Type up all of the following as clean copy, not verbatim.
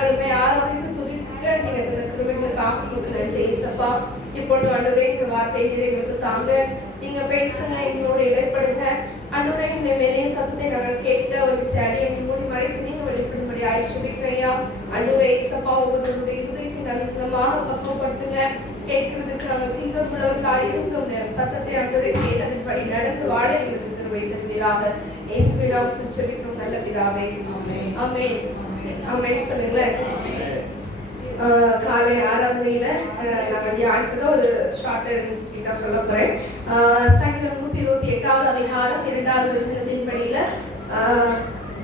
நாங்களுமே ஆராதித்து துதிக்க நீங்க இந்த கிருபைகளை காப்புக்கு நன்றி இயேசப்பா. இப்பொழுது ஆண்டவரே இந்த வார்த்தை எங்களுக்கு தாங்க, நீங்க பேசுங்க, எங்களோட இடைப்படுங்க ஆண்டவரே. இந்த மேலே சத்தத்தை நாங்கள் கேட்க ஒரு அடியை மூடி மறைத்து நீங்க வெளிப்படும்படி ஆய்ச்சிருக்கிறையா ஆண்டவரே இயேசப்பா. ஒவ்வொருவருடைய இருதயத்தை நலமாக பக்குவப்படுத்துங்க. கேட்கிறதுக்கு நாங்கள் தீங்கமுள்ளவர்களாக இருந்தோம். சத்தத்தை ஆண்டவரே கேட்டதின்படி நடந்து வாழ எங்களுக்கு கிருபை தருவீராக. இயேசுவினால் ஜெபிக்கிறோம் நல்ல பிதாவே, ஆமென் ஆமென் ஆமென். சொல்லுங்களேன். காலை ஆராதனையில நாங்கள் தியானித்ததை ஒரு ஷார்ட் அண்ட் ஸ்வீட்டா சொல்ல போறேன். சங்கீதம் 128வது அதிகாரம் 2வது வசனத்தின் படியில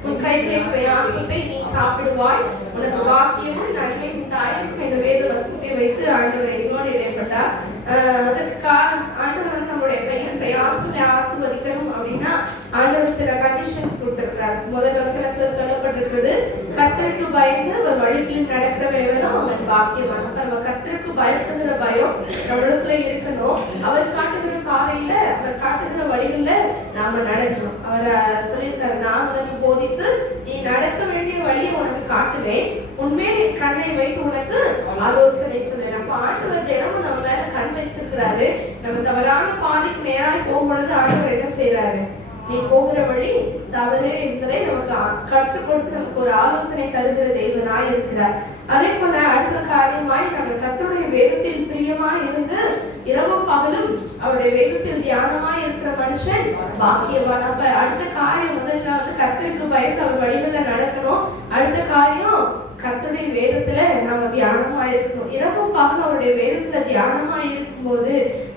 உன் கைகளின் பிரயாசத்தை நீ சாப்பிடுவாய், உனக்கு வாக்கியமும் நன்மை உண்டாயிருக்கும். இந்த வேத வசனத்தை வைத்து ஆண்டவர் எங்களோடு இடைப்பட்டார். அதற்காக ஆண்டவர் வந்து நம்முடைய கையின் பிரயாசங்களை ஆசீர்வதிக்கணும் அப்படின்னா ஆண்டவர் சில கண்டிஷன்ஸ் கொடுத்திருக்கிறார். முதல் வசனத்துல சொல்லப்பட்டிருக்கிறது, கர்த்தருக்கு பயந்து அவர் வழிகளில் நடக்கிறவனோ அவன் பாக்கியவான். நம்ம கர்த்தருக்கு பயப்படுகிற பயம் நம்மளுக்குள்ள இருக்கணும். அவர் காட்டுகிற பாதையில, அவர் காட்டுகிற வழிகள்ல நாம நடக்கணும். அவர் சொல்லியிருக்காரு, நான் உனக்கு போதித்து நீ நடக்க வேண்டிய வழியை உனக்கு காட்டுவேன், உண்மையிலே கண்ணை வைத்து உனக்கு ஆலோசனை சொல்லுவேன். அப்ப ஆண்டவர் தினமும் நம்ம மேல கண் வச்சிருக்கிறாரு. நம்ம தவறான பாதைக்கு நேராய் போகும்பொழுது ஆண்டவர் என்ன செய்யறாரு, நீ போகிற வழி தவறு என்பதை நமக்கு கற்றுக் கொடுத்து நமக்கு ஒரு ஆலோசனை தருகிற தேவனாய் இருக்கிறார். அதே போல அடுத்த காரியமாய் நம்ம கர்த்தருடைய வேதத்தில் பிரியமாய் இருந்து இரவும் பகலும் அவருடைய வேதத்தில் தியானமாய் இருக்கிற மனுஷன் பாக்கியவான். அப்ப அடுத்த காரியம் முதல்ல வந்து கர்த்தருக்கு பயந்து அவர் வழிகள்ல நடக்கணும். அடுத்த காரியம் கர்த்தருடைய வேதத்துல நம்ம தியானமா இருக்கணும். இரவும் பகலும் அவருடைய வேதத்துல தியானமா இருக்கும்போது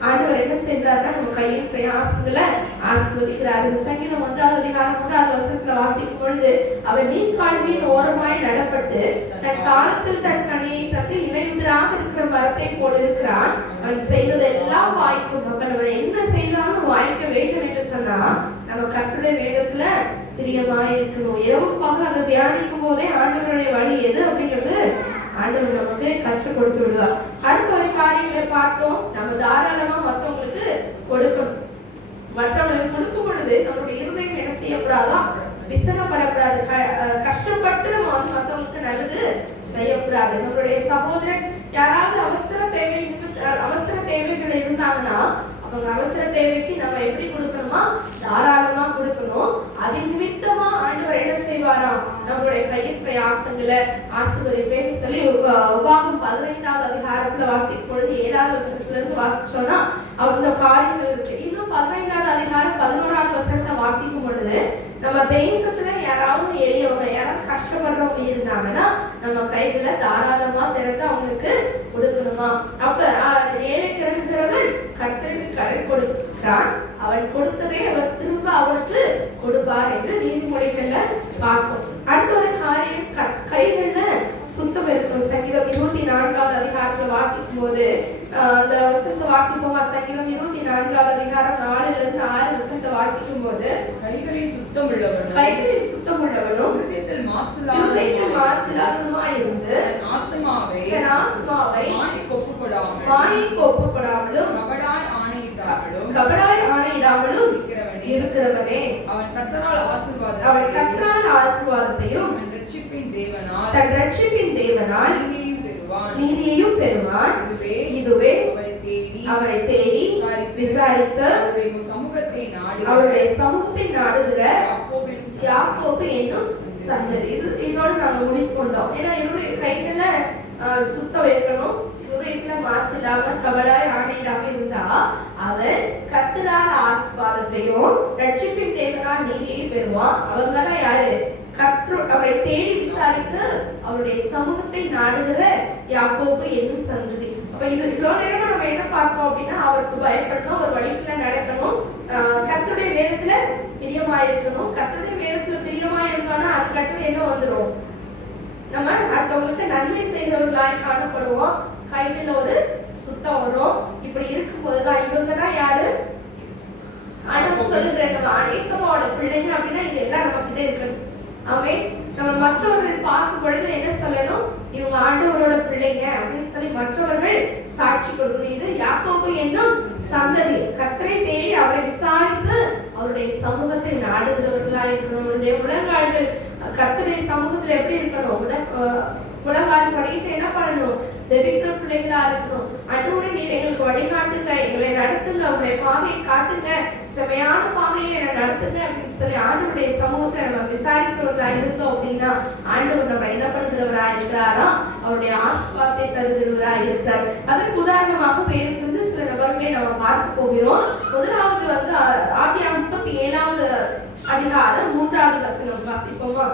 ஆண்டவர் என்ன செய்யறாருன்னா நம்ம கையில் பிரயாசங்களை ஆசீர்வதிக்கிறார். இந்த சங்கீதம் 1வது அதிகாரம் 1வது வசனத்துல வாசிக்கும் பொழுது, அவர் நீர்க்கால்களின் ஓரமாய் நடப்பட்டு தன் காலத்தில் தன் கனியை தந்து இணையுதராக இருக்கிற மரத்தை போல இருக்கிறான். அவன் செய்வதெல்லாம் வாய்க்கும். அப்ப நம்ம என்ன செய்தாலும் வாய்க்க வேண்டும் என்று சொன்னா நம்ம கர்த்தருடைய வேதத்துல பிரியமாய் இருக்கணும். இரவு பகல் அதை தியானிக்கும் போதே ஆண்டவருடைய வழி எது அப்படிங்கிறது ஆண்டவர் நமக்கு கற்றுக் கொடுத்து விடுவார். அடுத்த ஒரு காரியங்களை பார்த்தோம், நம்ம தாராளமா மற்றவங்களுக்கு கொடுக்கணும். மற்றவங்களுக்கு கொடுக்கும் பொழுது நம்மளுடைய இருதயம் என்ன செய்யக்கூடாதா, விசனப்படக்கூடாது. கஷ்டப்பட்டு நம்ம வந்து மற்றவங்களுக்கு நல்லது செய்யக்கூடாது. நம்மளுடைய சகோதரன் யாராவது அவசர தேவைகள் இருந்தாங்கன்னா அவங்க அவசர தேவைக்கு நம்ம எப்படி கொடுக்கணுமா, தாராளமா கொடுக்கணும். அது நிமித்தமா ஆண்டவர் என்ன செய்வாராம், நம்மளுடைய கையின் பிரயாசங்களை ஆசீர்வதிப்பேன்னு சொல்லி உபாகம் 15வது அதிகாரத்துல வாசிக்கும் பொழுது 7வது வசனத்துல இருந்து வாசிச்சோம்னா அந்த காரியங்கள் இருக்கு. இன்னும் 15வது அதிகாரம் 11வது வசனத்தை வாசிக்கும் பொழுது நம்ம தேசத்துல யாராவது எளியவங்க, யாராவது கஷ்டப்படுறவங்க இருந்தாங்கன்னா நம்ம கைகளை தாராளமா திறந்து அவங்களுக்கு கொடுக்கணுமா. அப்ப ஏழை திறந்துறவன் கர்த்தருக்கு கடன் கொடுக்கிறான், அவன் கொடுத்ததை அவர் திரும்ப அவனுக்கு கொடுப்பார் என்று நீதிமொழிகள்ல பார்ப்போம். அடுத்த ஒரு காரியம், கைகள்ல சுத்தம் இருக்கணும். சங்கீதம் 24வது அதிகாரத்துல வாசிக்கும் போது அந்த வசனத்தை வாசிப்போமா, சங்கீதம் 24வது அதிகாரம் 4ல இருந்து 6 வசனத்தை வாசிக்கும் போது, கைகளில் சுத்தம் உள்ளவனும் இருதயத்தில் மாசில்லாதவனுமாய் இருந்து ஆத்மாவை மாயைக்கு ஒப்புக்கொடாமலும் கபடாய் ஆணையிடாமலும் இருக்கிறவனே அவன் கர்த்தரால் ஆசீர்வாதத்தையும் தன் ரட்சிப்பின் தேவனால் நீதியையும் பெறுவான். இதுவே அவரை தேடி விசாரித்து அவருடைய சமூகத்தை நாடுகிற யாக்கோபு என்னும் சந்ததி. இதோடு நாங்கள் முடித்து கொண்டோம். ஏன்னா கைகள்ல சுத்தம் இருக்கணும், இருதயத்துல மாசு இல்லாம கபடாய் ஆணையிடாம இருந்தா அவன் கர்த்தரால் ஆசீர்வாதத்தையும் ரட்சிப்பின் தேவனால் நீதியையும் பெறுவான். அவங்கதான் யாரு, அவரை தேடி விசாரித்து அவருடைய சமூகத்தை நாடுகிற யாக்கோபு என்னும் சந்ததி. அப்ப இது இவ்வளவு நேரம் நம்ம என்ன பார்த்தோம் அப்படின்னா, அவருக்கு பயப்படணும், ஒரு வழிக்குள்ள நடக்கணும், கர்த்தருடைய வேதத்துல பிரியமாயிருக்கணும். கர்த்தருடைய வேதத்துல பிரியமாயிருந்தோம்னா அதுக்கடுத்து என்ன வந்துடும், நம்ம அடுத்தவங்களுக்கு நன்மை செய்கிறவர்களாய் காணப்படுவோம். கைகளில் ஒரு சுத்தம் வரும். இப்படி இருக்கும் போதுதான் இவங்கதான் யாரு, ஆண்டவர் சொல்லுகிற நம்ம இயேசுவோட பிள்ளைங்க அப்படின்னா இது எல்லாம் நம்ம கிட்ட இருக்கணும். ஆமென். நம்ம மற்றவர்கள் பார்க்கும் பொழுது என்ன சொல்லணும், இவங்க ஆண்டவரோட பிள்ளைங்க அப்படின்னு சொல்லி மற்றவர்கள் சாட்சி கொடுக்கணும். இது யாக்கோபு என்னும் சந்ததி கர்த்தரை தேடி அவரை விசாரித்து அவருடைய சமூகத்தை நாடுகிறவர்களா இருக்கணும். முழங்கால்கள் கர்த்தருடைய சமூகத்துல எப்படி இருக்கணும், முழங்கால் படிட்டு என்ன பண்ணணும்? ஜெபிக்கிற பிள்ளைகளா இருக்கணும். ஆண்டவரே நீர் எங்களுக்கு வழிகாட்டுங்க, எங்களை நடத்துங்க, உங்களுடைய பாதையை காட்டுங்க, செமையான பாதையை என்னை நடத்துங்க அப்படின்னு சொல்லி ஆண்டவருடைய சமூகத்தை நம்ம விசாரிக்கிறவர்களா இருந்தோம் அப்படின்னா ஆண்டவர் நம்ம என்ன பண்ணுகிறவரா இருக்கிறாரா? அவருடைய ஆசீர்வாதத்தை தருகிறவரா இருக்கிறார். அதற்கு உதாரணமாக பேருந்து சில நபர்களை நம்ம பார்க்க போகிறோம். முதலாவது வந்து ஆதியாகமம் 37வது அதிகாரம் 3வது வசனம் வாசிப்போமா?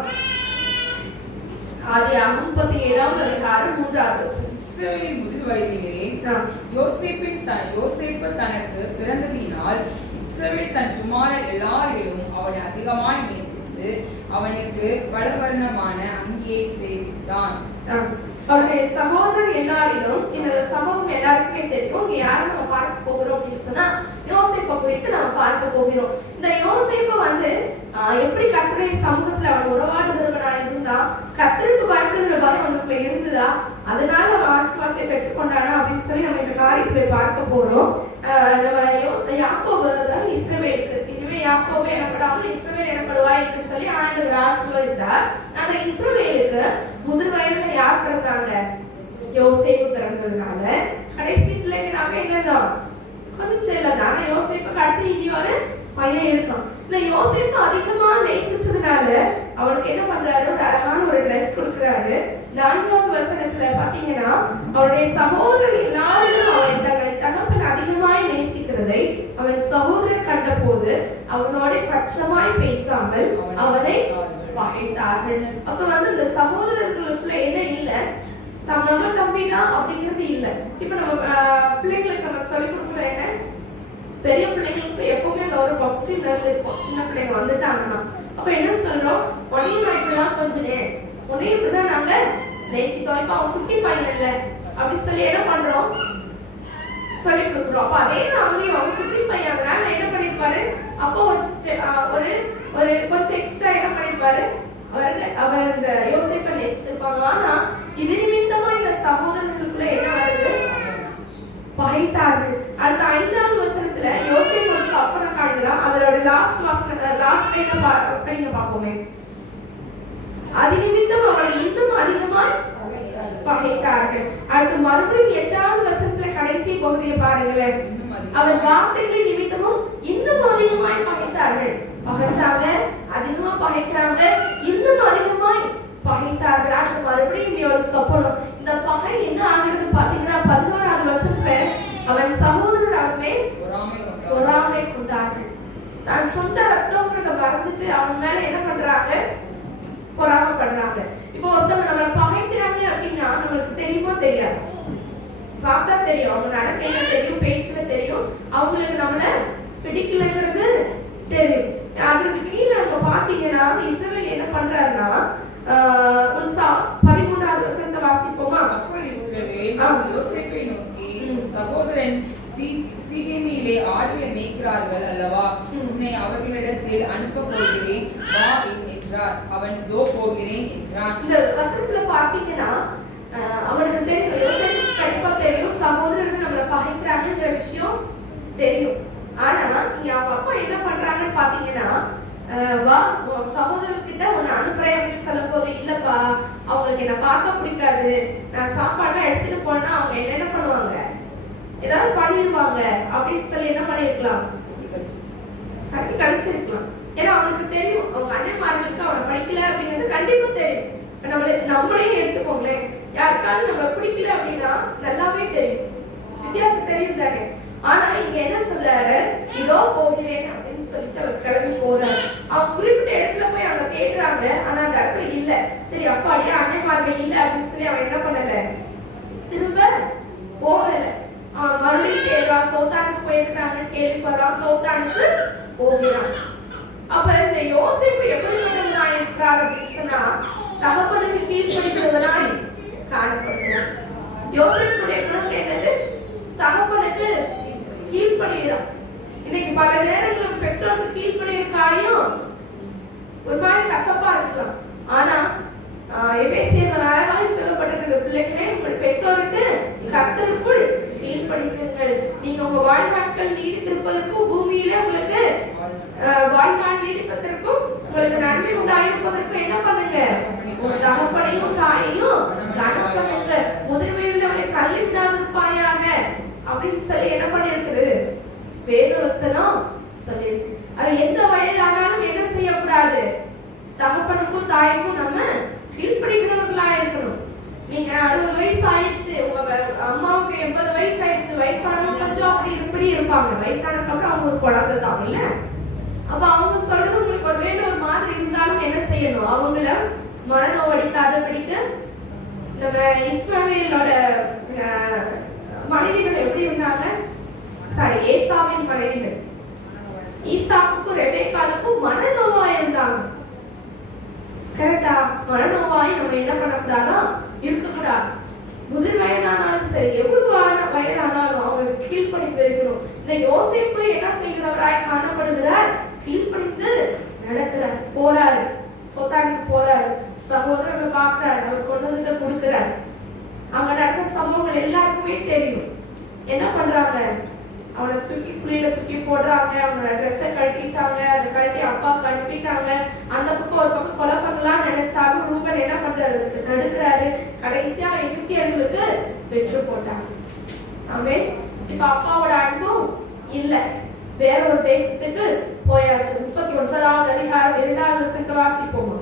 ஆதியாகமம் 37வது அதிகாரம் 3வது வசனம். இஸ்ரவேலின் முதிர் வயதிலே யோசேப்பு தனக்கு பிறந்ததினால் இஸ்ரவேல் தன் குமாரர் எல்லாரிலும் அவனை அதிகமாய் நேசித்து அவனுக்கு பலவர்ணமான அங்கியை சேவித்தான். அவருடைய சகோதரர் எல்லாரிலும், இந்த சம்பவம் எல்லாருக்குமே தெரியும். இங்க யாரும் நம்ம பார்க்க போகிறோம் அப்படின்னு சொன்னா யோசேப்பை குறித்து நம்ம பார்க்க போகிறோம். இந்த யோசேப்பை வந்து எப்படி கர்த்தருடைய சமூகத்துல அவன் உறவாடுகிறவனா இருந்தா, கர்த்தருக்கு பயப்படுகிற பயம் அவனுக்குள்ள இருந்ததா, அதனால அவன் ஆசீர்வாதத்தை பெற்றுக்கொண்டானா அப்படின்னு சொல்லி நம்ம இந்த காரியத்தை பார்க்க போறோம். நம்ம யாக்கோபு தான் இஸ்ரவேலுக்கு இனிமே யாக்கோபு எனப்படாமல் இஸ்ரவேல் எனப்படுவாய் என்று சொல்லி ஆண்டவர் ஆசீர்வதித்தார். அந்த இஸ்ரவேலுக்கு முதல் வயதுல யார் பிறந்தாங்க? யோசேப்பு பிறந்ததுனால கடைசி பிள்ளைங்கனாவே என்னதான் கொஞ்சம் செல்லதான யோசேப்புக்கு அடுத்து இனி ஒரு பையன் இருக்கும். இந்த யோசேப்பு அதிகமா நேசிச்சதுனால அவனுக்கு என்ன பண்றாரு? ஒரு அழகான ஒரு ட்ரெஸ் கொடுக்குறாரு. 4வது வசனத்துல பாத்தீங்கன்னா அவருடைய சகோதரர் எல்லாரும் அவன் தங்கள் தகப்பன் அதிகமாய் நேசிக்கிறதை அவன் சகோதரர் கண்ட போது அவனோட பட்சமாய் பேசாமல் அவனை பகைத்தார்கள். அப்ப வந்து இந்த சகோதரர்களுக்குள்ள என்ன இல்ல, நம்ம தம்பி தான் அப்படிங்கிறது இல்ல. இப்ப நம்ம பிள்ளைங்களுக்கு நம்ம சொல்லிக் கொடுக்குறது என்ன? பெரிய பிள்ளைங்களுக்கு எப்பவுமே அந்த ஒரு பாசிட்டிவ்னஸ் இருக்கும். சின்ன பிள்ளைங்க வந்துட்டாங்கன்னா அப்ப என்ன சொல்றோம்? உன்னையும் நான் இப்படிதான் கொஞ்சம் உன்னையும் இப்படிதான் நாங்க நேசித்தோம். இப்ப அவன் குட்டி பையன் இல்ல அப்படி சொல்லி என்ன பண்றோம்? சொல்லிக் கொடுக்குறோம். அப்ப அதே நாளையும் அவன் குட்டி பையன் அதனால என்ன பண்ணிருப்பாரு? அப்போ ஒரு கொஞ்சம் எக்ஸ்ட்ரா என்ன பண்ணிருப்பாரு? அவர் இந்த யோசேப்பை நேசிச்சிருப்பாங்க. ஆனா இது நிமித்தமா இந்த சகோதரர்களுக்குள்ள என்ன வருது? பகைத்தார்கள். அடுத்த 5வது வசனத்துல யோசேப்பு ஒரு சொப்பனை காண்கிறான். அதோட லாஸ்ட் பார்ப்போமே. அது நிமித்தம் அவளை இன்னும் அதிகமாய் பகைத்தார்கள். அடுத்து மறுபடியும் 8வது வசனத்துல கடைசி பகுதியை பாருங்களேன். அவர் வார்த்தைகளின் நிமித்தமும் இன்னும் அதிகமாய் பகைத்தார்கள். பகைச்சாங்க, அதிகமா பகைக்கிறாங்க, இன்னும் அதிகமாய் பகைத்தார்கள். அடுத்து மறுபடியும் ஒரு சொப்பனம். இந்த பகை என்ன ஆகிறது பாத்தீங்கன்னா 11வது வசனத்துல அவன் சகோதரர் அவனே பொறாமை கொண்டார்கள். தான் சொந்த ரத்தம்ங்கிறத மறந்துட்டு அவன் மேல என்ன பண்றாங்க? பொறாமை பண்றாங்க. இப்போ ஒருத்தவங்க நம்மளை பகைக்கிறாங்க அப்படின்னா நம்மளுக்கு தெரியுமா தெரியாது? பார்த்தா தெரியும், அவங்க நடக்கையில தெரியும், பேச்சுல தெரியும், அவங்களுக்கு நம்மள பிடிக்கலங்கிறது தெரியும். அதுக்கு கீழே நம்ம பாத்தீங்கன்னா இஸ்ரவேல் என்ன பண்றாருன்னா 13வது வசனத்தை வாசிப்போமா? யோசேப்பை நோக்கி சகோதரன் சீகேமிலே ஆடுகளை மேய்க்கிறார்கள் அல்லவா, உன்னை அவர்களிடத்தில் அனுப்ப போகிறேன் வா என்றார். அவன் தோ போகிறேன் என்றான். இந்த வசனத்துல பாத்தீங்கன்னா அவனுக்கு தெரியும், யோசேப்பு கண்டிப்பா தெரியும் சகோதரர்கள் நம்மளை பகைக்கிறாங்கங்கிற விஷயம் தெரியும். ஆனா இங்க அவங்க அப்பா என்ன பண்றாங்கன்னு பாத்தீங்கன்னா வா சகோதரர்கிட்ட உன்னை அனுப்புறேன் அப்படின்னு சொல்லும் போது, இல்லப்பா அவங்களுக்கு என்ன பார்க்க பிடிக்காது, நான் சாப்பாடுலாம் எடுத்துட்டு போனா அவங்க என்ன பண்ணுவாங்க, ஏதாவது பண்ணிடுவாங்க அப்படின்னு சொல்லி என்ன பண்ணிருக்கலாம்? கட்டி கழிச்சிருக்கலாம். ஏன்னா அவனுக்கு தெரியும் அவங்க அண்ணன்மார்களுக்கு அவனை படிக்கல அப்படிங்கிறது கண்டிப்பா தெரியும். நம்மளையும் எடுத்துக்கோங்களேன், யாருக்காவது நம்ம பிடிக்கல அப்படின்னா நல்லாவே தெரியும், வித்தியாசம் தெரியும் தானே. ஆனா இங்க என்ன சொல்றாரு? இதோ போகிறேன் அப்படின்னு சொல்லிட்டு அவர் கிளம்பி போறாரு. அவன் குறிப்பிட்ட இடத்துல போய் அவங்க தேடுறாங்க, ஆனா அந்த இடத்துல இல்ல. சரி அப்பாடியா அண்ணன்மார்கள் இல்ல அப்படின்னு சொல்லி அவன் என்ன பண்ணல, திரும்ப போகல. அவன் மறுபடியும் தேடுறான். தோத்தானுக்கு போயிருக்கிறாங்கன்னு கேள்விப்படுறான், தோத்தானுக்கு போகிறான். அப்ப இந்த யோசேப்பு எப்படிப்பட்டவனாய் இருக்கிறார் அப்படின்னு சொன்னா தகப்பனுக்கு கீழ்ப்படிக்கிறவனாய் காணப்படுகிறான். யோசேப்புடைய குணம் என்னது? தகப்பனுக்கு கீழ்ப்படிகிறான். இன்னைக்கு பல நேரங்களுக்கு பெற்றோருக்கு கீழ்ப்படிகிற காரியம் ஒரு மாதிரி கசப்பா இருக்கலாம். ஆனா எபேசியர்கள் அழகாக சொல்லப்பட்டிருக்கிற பிள்ளைகளே, உங்கள் பெற்றோருக்கு கர்த்தருக்குள் கீழ்ப்படிங்கள். நீங்க உங்க வாழ்நாட்கள் நீடித்திருப்பதற்கும் பூமியில உங்களுக்கு வாழ்நாள் நீடிப்பதற்கும் உங்களுக்கு நன்மை உண்டாயிருப்பதற்கும் என்ன பண்ணுங்க? உங்க தகப்பனையும் தாயையும் அப்படின்னு சொல்லி என்ன பண்ணிருக்குது வேத வசனம் சொல்லியிருக்கு. அது எந்த வயதானாலும் என்ன செய்யக்கூடாது, தகப்பனுக்கும் தாய்க்கும் நம்ம கீழ்ப்படிக்கிறவர்களா இருக்கணும். நீங்க 60 வயசு ஆயிடுச்சு, உங்க அம்மாவுக்கு 80 வயசு ஆயிடுச்சு, வயசானவங்க கொஞ்சம் அப்படி இப்படி இருப்பாங்க. வயசானதுக்கு அப்புறம் அவங்க ஒரு குழந்தை தான் இல்ல. அப்ப அவங்க சொல்றது உங்களுக்கு ஒருவேளை ஒரு மாதிரி இருந்தாலும் என்ன செய்யணும், அவங்கள மரணம் அடிக்காதபடிக்கு. நம்ம இஸ்மாவேலோட மனைவிகள் எப்படி இருந்தாங்க, சாரி ஏசாவின் மனைவிகள், ஈசாக்குக்கும் ரெபேக்காலுக்கும் மனநோவாய் இருந்தாங்க. கரெக்டா? மனநோவாய் நம்ம என்ன பண்ணக்கூடாதா, இருக்கக்கூடாது. முதல் வயதானாலும் சரி, எவ்வளவு வயதானாலும் அவங்களுக்கு கீழ்ப்படிந்து இருக்கணும். இந்த யோசேப்பு என்ன செய்கிறவராய் காணப்படுகிறார், கீழ்ப்படிந்து நடக்கிறார், போறாரு, சொத்தானுக்கு போறாரு, சகோதரர்களை பார்க்கிறார், அவர் கொண்டு வந்து கொடுக்கிறார். அங்க நடக்கிற சம்பவங்கள் எல்லாருக்குமே தெரியும். என்ன பண்றாங்க, அவனை தூக்கி புளியில தூக்கி போடுறாங்க, அவனோட ட்ரெஸ்ஸை கழட்டிட்டாங்க, அதை கழட்டி அப்பாவுக்கு அனுப்பிட்டாங்க. அந்த பக்கம் ஒரு பக்கம் கொலை பண்ணலாம்னு நினைச்சாலும் ரூபன் என்ன பண்றாரு, தடுக்கிறாரு. கடைசியா எகிப்தியர்களுக்கு வெற்றி போட்டாங்க. ஆமே. இப்ப அப்பாவோட அன்பும் இல்ல, வேற ஒரு தேசத்துக்கு போயாச்சு. 39வது அதிகாரம் 2வது வசனத்தை வாசிப்போமா.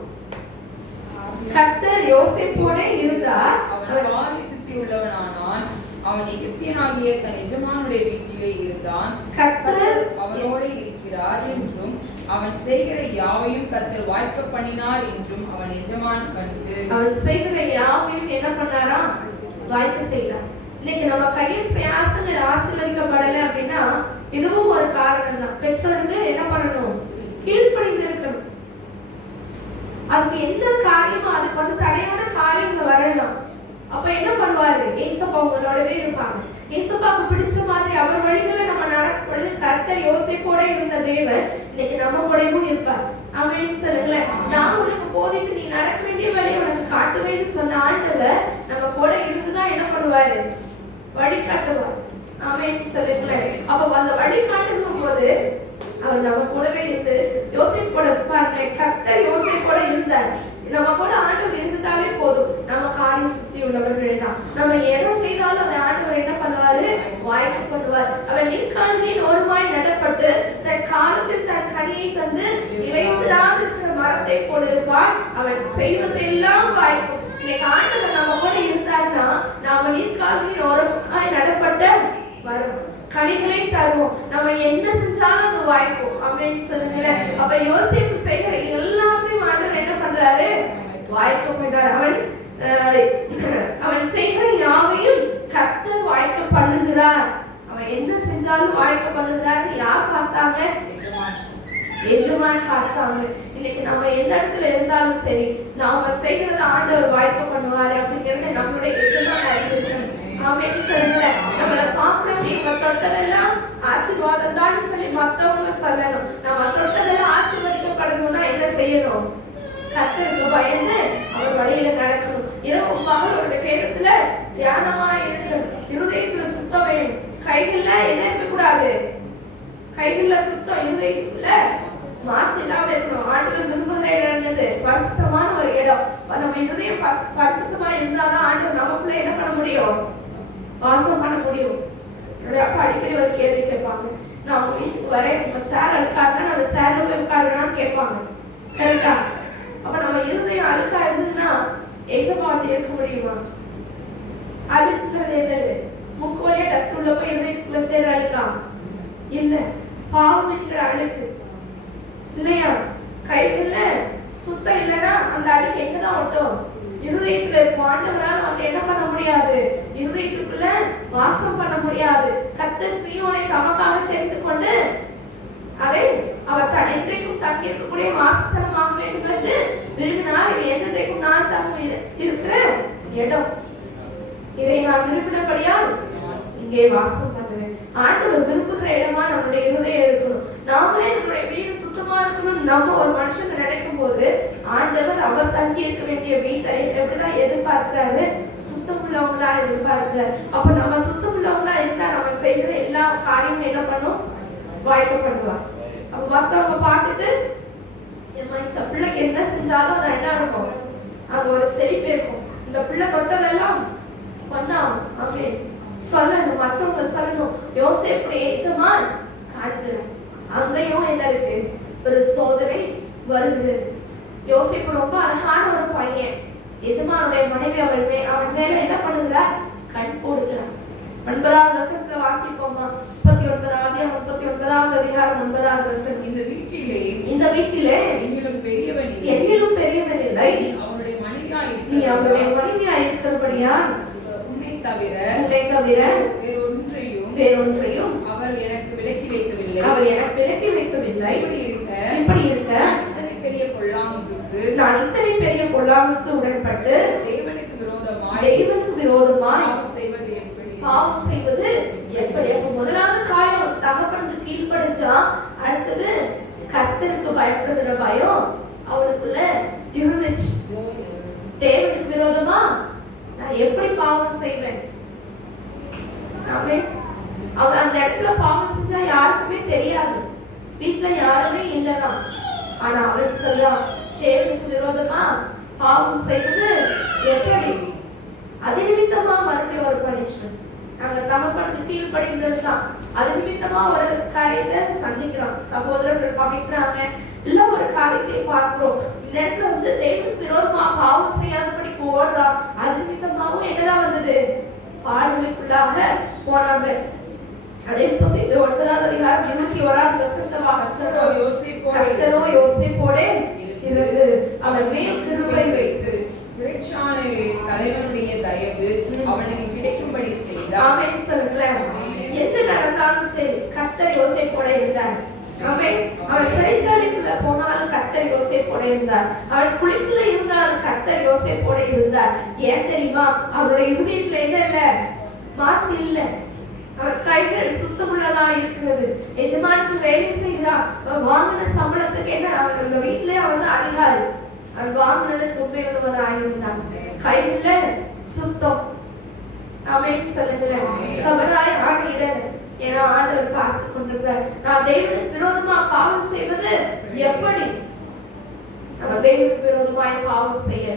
கர்த்தர் யோசேப்போட இருந்தார், அவன் வாரி சித்தி உள்ளவனானான், அவன் எகிப்தியனாகிய தன் எஜமானுடைய வீட்டிலே இருந்தான். கர்த்தர் அவனோடு இருக்கிறார் என்றும் அவன் செய்கிற யாவையும் கர்த்தர் வாய்க்க பண்ணினார் என்றும் அவன் எஜமான் கண்டு. அவன் செய்கிற யாவையும் என்ன பண்ணாரா, வாய்க்க செய்தார். இன்னைக்கு நம்ம கையில் பிரயாசங்கள் ஆசீர்வதிக்கப்படலை அப்படின்னா இதுவும் ஒரு காரணம் தான். பெற்றோருக்கு என்ன பண்ணணும், கீழ்ப்படிந்து இருக்கணும். அதுக்கு என்ன காரியமோ அதுக்கு வந்து தடையான காரியங்கள் வரலாம். அப்ப என்ன பண்ணுவாரு, ஏசப்பா உங்களோடவே இருப்பாங்க. ஏசப்பாவுக்கு பிடிச்ச மாதிரி அவர் வழிகளை நம்ம நடக்கும் பொழுது கர்த்தர் யோசேப்போட இருந்த தேவன் இன்னைக்கு நம்ம கூடவும் இருப்பார். ஆமென் சொல்லுங்களேன். நான் உனக்கு போதித்து நீ நடக்க வேண்டிய வழியை உனக்கு காட்டுவேன்னு சொன்ன ஆண்டவர் நம்ம கூட இருந்துதான் என்ன பண்ணுவாரு, வழி காட்டுவார். ஆமென் சொல்லுங்களேன். அப்ப அந்த வழி காட்டும் போது அவர் நம்ம கூடவே இருந்து யோசேப்போட பாருங்களேன், கர்த்தர் யோசேப்போட இருந்தார். நம்ம கூட ஆண்டவர் இருந்துட்டாலே போதும், நம்ம காரியம் சுத்தி உள்ளவர்கள் தான். நம்ம எதை செய்தாலும் அந்த ஆண்டவர் என்ன பண்ணுவாரு, வாய்க்க பண்ணுவார். அவன் நிற்காலின் ஓரமாய் நடப்பட்டு தன் காலத்தில் தன் கனியை தந்து இளையவராக இருக்கிற மரத்தை போல இருப்பான். அவன் செய்வதெல்லாம் வாய்க்கும். இன்னைக்கு ஆண்டவர் நம்ம கூட இருந்தார்னா நாம நிற்காலின் ஓரமாய் நடப்பட்ட வரும் கனிகளை தருவோம். நம்ம என்ன செஞ்சாலும் அது வாய்க்கும். ஆமென் சொல்லுங்களேன். அப்ப யோசேப்பு செய்கிற எல்லாத்தையும் ஆண்டவர் என்ன பண்றாரு, வாய்க்க பண்றாரு. அவன் செய்கிற யாவையும் கர்த்தர் வாய்க்க பண்ணுகிறார். அவன் என்ன செஞ்சாலும் வாய்க்க பண்ணுகிறார். யார் பார்த்தாங்க, எஜமான் பார்த்தாங்க. இன்னைக்கு நம்ம எந்த இடத்துல இருந்தாலும் சரி, நாம செய்கிறத ஆண்டவர் வாய்க்க பண்ணுவாரு அப்படிங்கிறது நம்மளுடைய எஜமான அறிவிக்கணும். ஆமென் சொல்லுங்களேன். நம்மளை பார்க்கிறவங்க இவங்க தொட்டதெல்லாம் ஆசீர்வாதம் தான் சொல்லி மற்றவங்க சொல்லணும். நம்ம தொட்டதெல்லாம் ஆசீர்வதிக்கப்படணும்னா என்ன செய்யணும், கர்த்தருக்கு பயந்து அவர் வழியில நடக்கணும். இரவு பகல் அவருடைய வேதத்துல தியானமா இருக்கணும். இருதயத்துல சுத்தம் வேணும். கைகள்ல என்ன இருக்கக்கூடாது, கைகள்ல சுத்தம், இருதயத்துக்குள்ள மாசு இல்லாம இருக்கணும். ஆண்டவர் விரும்புகிற இடம்ன்றது பரிசுத்தமான ஒரு இடம். நம்ம இருதயம் பரிசுத்தமா இருந்தாதான் ஆண்டவர் நமக்குள்ள என்ன பண்ண முடியும், வாசம் பண்ண முடியும். என்னுடைய அப்பா அடிக்கடி ஒரு கேள்வி கேட்பாங்க, நான் அவங்க வீட்டுக்கு வரேன், உங்க சேர் அழுக்காருதான் அந்த சேர்ல போய் உட்காருன்னு கேட்பாங்க. கரெக்டா? அப்ப நம்ம இருதயம் அழுக்கா இருந்ததுன்னா ஏசப்பாட்டி இருக்க முடியுமா? அழுக்குங்கிறது என்னது, முக்கு வழியா டஸ்ட் உள்ள போய் இருதயத்துக்குள்ள சேர அழுக்கா இல்ல, பாவம் என்கிற அழுக்கு இல்லையா? கைகள்ல சுத்தம் இல்லைன்னா அந்த அழுக்கு எங்கதான் ஒட்டும், இருதயத்துல இருக்கும். ஆண்டவரால் வந்து என்ன பண்ண முடியாது, இருதயத்துக்குள்ள வாசம் பண்ண முடியாது. கர்த்தர் சீயோனை தமக்காக தெரிந்து கொண்டு அதை அவர் என்றைக்கும் தங்கி இருக்கக்கூடிய வாசஸ்தலமாக வேண்டும் என்று விரும்பினார். இது என்றைக்கும் நான் தங்க இருக்கிற இடம், இதை நான் விரும்பினபடியால் இங்கே வாசம் பண்ணுவேன். ஆண்டவர் விரும்புகிற இடமா நம்முடைய இருதயம் இருக்கணும். நாமளே நம்முடைய வீடு சுத்தமா இருக்கணும். நம்ம ஒரு மனுஷன் நினைக்கும் போது ஆண்டவர் அவர் தங்கி இருக்க வேண்டிய வீட்டை எப்படிதான் எதிர்பார்க்கிறாரு, சுத்தம் உள்ளவங்களா எதிர்பார்க்கிறார். அப்ப நம்ம சுத்தம் உள்ளவங்களா இருந்தா நம்ம செய்கிற எல்லா காரியமும் என்ன பண்ணும், வாய்க்க பண்ணுவார். அப்ப மத்தவங்க பார்த்துட்டு இந்த பிள்ளைக்கு என்ன செஞ்சாலும் அது என்ன இருக்கும், அங்க ஒரு செழிப்பு இருக்கும். இந்த பிள்ளை தொட்டதெல்லாம் பண்ணா அங்கே சொல்லணும், மற்றவங்க சொல்லணும். யோசேப்புடைய எஜமான் காண்கிறார். அங்கேயும் என்ன இருக்கு? ஒரு சோதனை வருகிறது. யோசேப்பு ரொம்ப அழகான ஒரு பையன். எஜமானுடைய மனைவி அவன் மேல என்ன பண்ணுகிறார்? கண் போடுகிறார். 9வது வசனத்துல வாசிப்போமா? 39வது அதிகாரம் 9வது வசனம். இந்த வீட்டிலே என்னிலும் பெரியவன் இல்லை. அவருடைய நீ அவருடைய மனைவியாய் இருக்கிறபடியால் உன்னை தவிர வேறொன்றையும் அவர் எனக்கு விலக்கி வைக்கவில்லை. இப்படி இருக்க நான் இத்தனை பெரிய பொல்லாங்குக்கு உடன்பட்டு தேவனுக்கு விரோதமாய் பாவம் செய்வது எப்படி? அப்ப முதலாவது காயம் தகப்பனுக்கு கீழ்ப்படுத்தா, அடுத்தது கர்த்தருக்கு பயப்படுகிற பயம் அவனுக்குள்ள இருந்துச்சு. தேவனுக்கு விரோதமா நான் எப்படி பாவம் செய்வேன்? அவன் அந்த இடத்துல பாவம் செஞ்சா யாருக்குமே தெரியாது, வீட்டுல யாருமே இல்லதான். ஆனா அவன் சொல்றான், தேவனுக்கு விரோதமா பாவம் செய்வது எப்படி? அது நிமித்தமா மறுபடியும் ஒரு பனிஷ்மெண்ட். நாங்க தகப்பனுக்கு கீழ்ப்படிந்தது தான், அது நிமித்தமா ஒரு காரியத்தை சந்திக்கிறோம். சகோதரர்கள் பகைக்கிறாங்க, இல்ல ஒரு காரியத்தை பார்க்கிறோம். இந்த இடத்துல தேவனுக்கு விரோதமா பாவம் செய்யாதபடி ஓடுறான். அது நிமித்தமாவும் என்னதான் வந்தது? பாடுகளுக்குள்ளாக போனாங்க. அதே 9வது அதிகாரம் 21வது வசனத்தை வாசிச்சோம். கர்த்தரோ யோசேப்போட இருந்து அவன் மேல் கிருபை வைத்து சிறைச்சாலை தலைவனுடைய தயவு அவனுக்கு கிடைக்கும்படி செய்தார். ஆமென் சொல்லுங்களேன். எது நடந்தாலும் சரி கர்த்தர் யோசேப்போட இருந்தார். ஆமென். அவன் சிறைச்சாலைக்குள்ள போனாலும் கர்த்தர் யோசேப்போட இருந்தார். அவன் குழிக்குள்ள இருந்தாலும் கர்த்தர் யோசேப்போட இருந்தார். ஏன் தெரியுமா? அவருடைய இருதயத்துல என்ன இல்ல? மாசு இல்ல. அவர் கைகள் சுத்தமுள்ளதா இருக்கிறது. எஜமானுக்கு வேலை செய்கிறார். வாங்கின சம்பளத்துக்கு என்ன? அவங்க வீட்டிலே அவன் அதிகாரி. அவன் வாங்கினதுக்கு உண்மையுள்ளவனாக இருந்தான். கையில சுத்தம். ஆமென் சொல்லுங்களேன். கவராய் ஆணையிடல். ஏன்னா ஆண்டவர் பார்த்து கொண்டிருக்கிறார். நான் தேவனுக்கு விரோதமா பாவம் செய்வது எப்படி? நம்ம தேவனுக்கு விரோதமாய் பாவம் செய்ய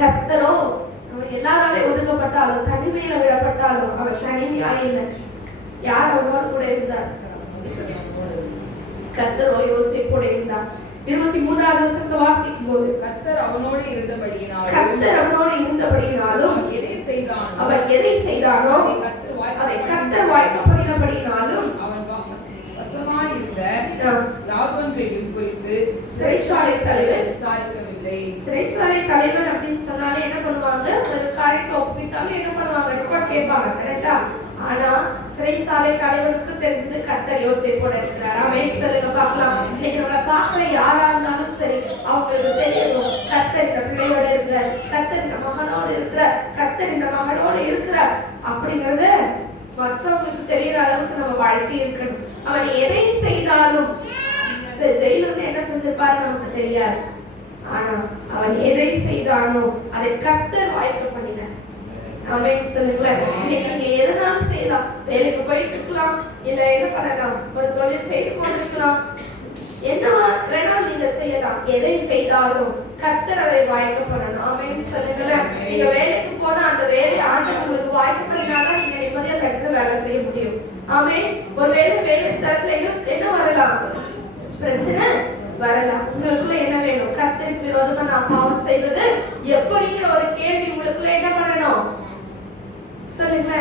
கர்த்தரோ அவன் எல்லாராலே ஒதுக்கப்பட்டாலும் தனிமையில விடப்பட்டாலும் அவன் தனிமையாய் இல்லை. யார் அவனோடு கூட இருந்தார்? கர்த்தரோ யோசேப்போட இருந்தார். 23வது வசனத்தை வாசிக்கும் போது கர்த்தர் அவனோடு இருந்தபடியினாலும் அவன் எதை செய்தானோ அதை கர்த்தர் வாய்க்கப்படினபடியினாலும் அவன் வசமாயிருந்த யாதொன்றையும் குறித்து சிறைச்சாலை தலைவர் விசாரிக்கவில்லை. சிறைச்சாலை தலைவர் அப்படின்னு சொன்னாலே என்ன பண்ணுவாங்க? ஒரு காரியத்தை ஒப்புவித்தாலும் என்ன பண்ணுவாங்க? ரெக்கார்ட் கேட்பாங்க, கரெக்டா? ஆனா சிறைச்சாலை தலைவனுக்கு தெரிஞ்சது கர்த்தர் யோசேப்போட இருக்கிறார். ஆமென் சொல்லுங்க பார்க்கலாம். இன்னைக்கு நம்மள பார்க்கிற யாரா இருந்தாலும் சரி, அவங்களுக்கு தெரியணும் கர்த்தர் இந்த பிள்ளையோட இருக்கிறார், கர்த்தர் இந்த மகனோடு இருக்கிறார், கர்த்தர் இந்த மகனோடு இருக்கிறார் அப்படிங்கறத மற்றவங்களுக்கு தெரியற அளவுக்கு நம்ம வாழ்க்கை இருக்கணும். அவன் எதை செய்தாலும் ஜெயில என்ன செஞ்சிருப்பாரு நமக்கு தெரியாது. ஆனா அவன் எதை செய்தானோ அதை கர்த்தர் வாய்க்க பண்ணினார். ஆமென் சொல்லுங்களேன். இன்னைக்கு நீங்க எதனாலும் செய்யலாம். வேலைக்கு போயிட்டு இருக்கலாம், இல்ல என்ன பண்ணலாம், ஒரு தொழில் செய்து கொண்டிருக்கலாம், என்ன வேணாலும் நீங்க செய்யலாம். எதை செய்தாலும் கர்த்தர் அதை வாய்க்க பண்ணணும். ஆமென் சொல்லுங்களேன். நீங்க வேலைக்கு போனா அந்த வேலையை ஆண்டவர் உங்களுக்கு வாய்க்க பண்ணினாதான் நீங்க நிம்மதியா கரெக்டா வேலை செய்ய முடியும். ஆமென். ஒரு வேலை ஸ்தலத்துல என்ன வரலாம்? பிரச்சனை வரலாம். உங்களுக்குள்ள என்ன வேணும்? கர்த்தருக்கு விரோதமா நான் பாவம் செய்வது எப்படிங்கிற ஒரு கேள்வி உங்களுக்குள்ள என்ன பண்ணணும்? சொல்லுங்க.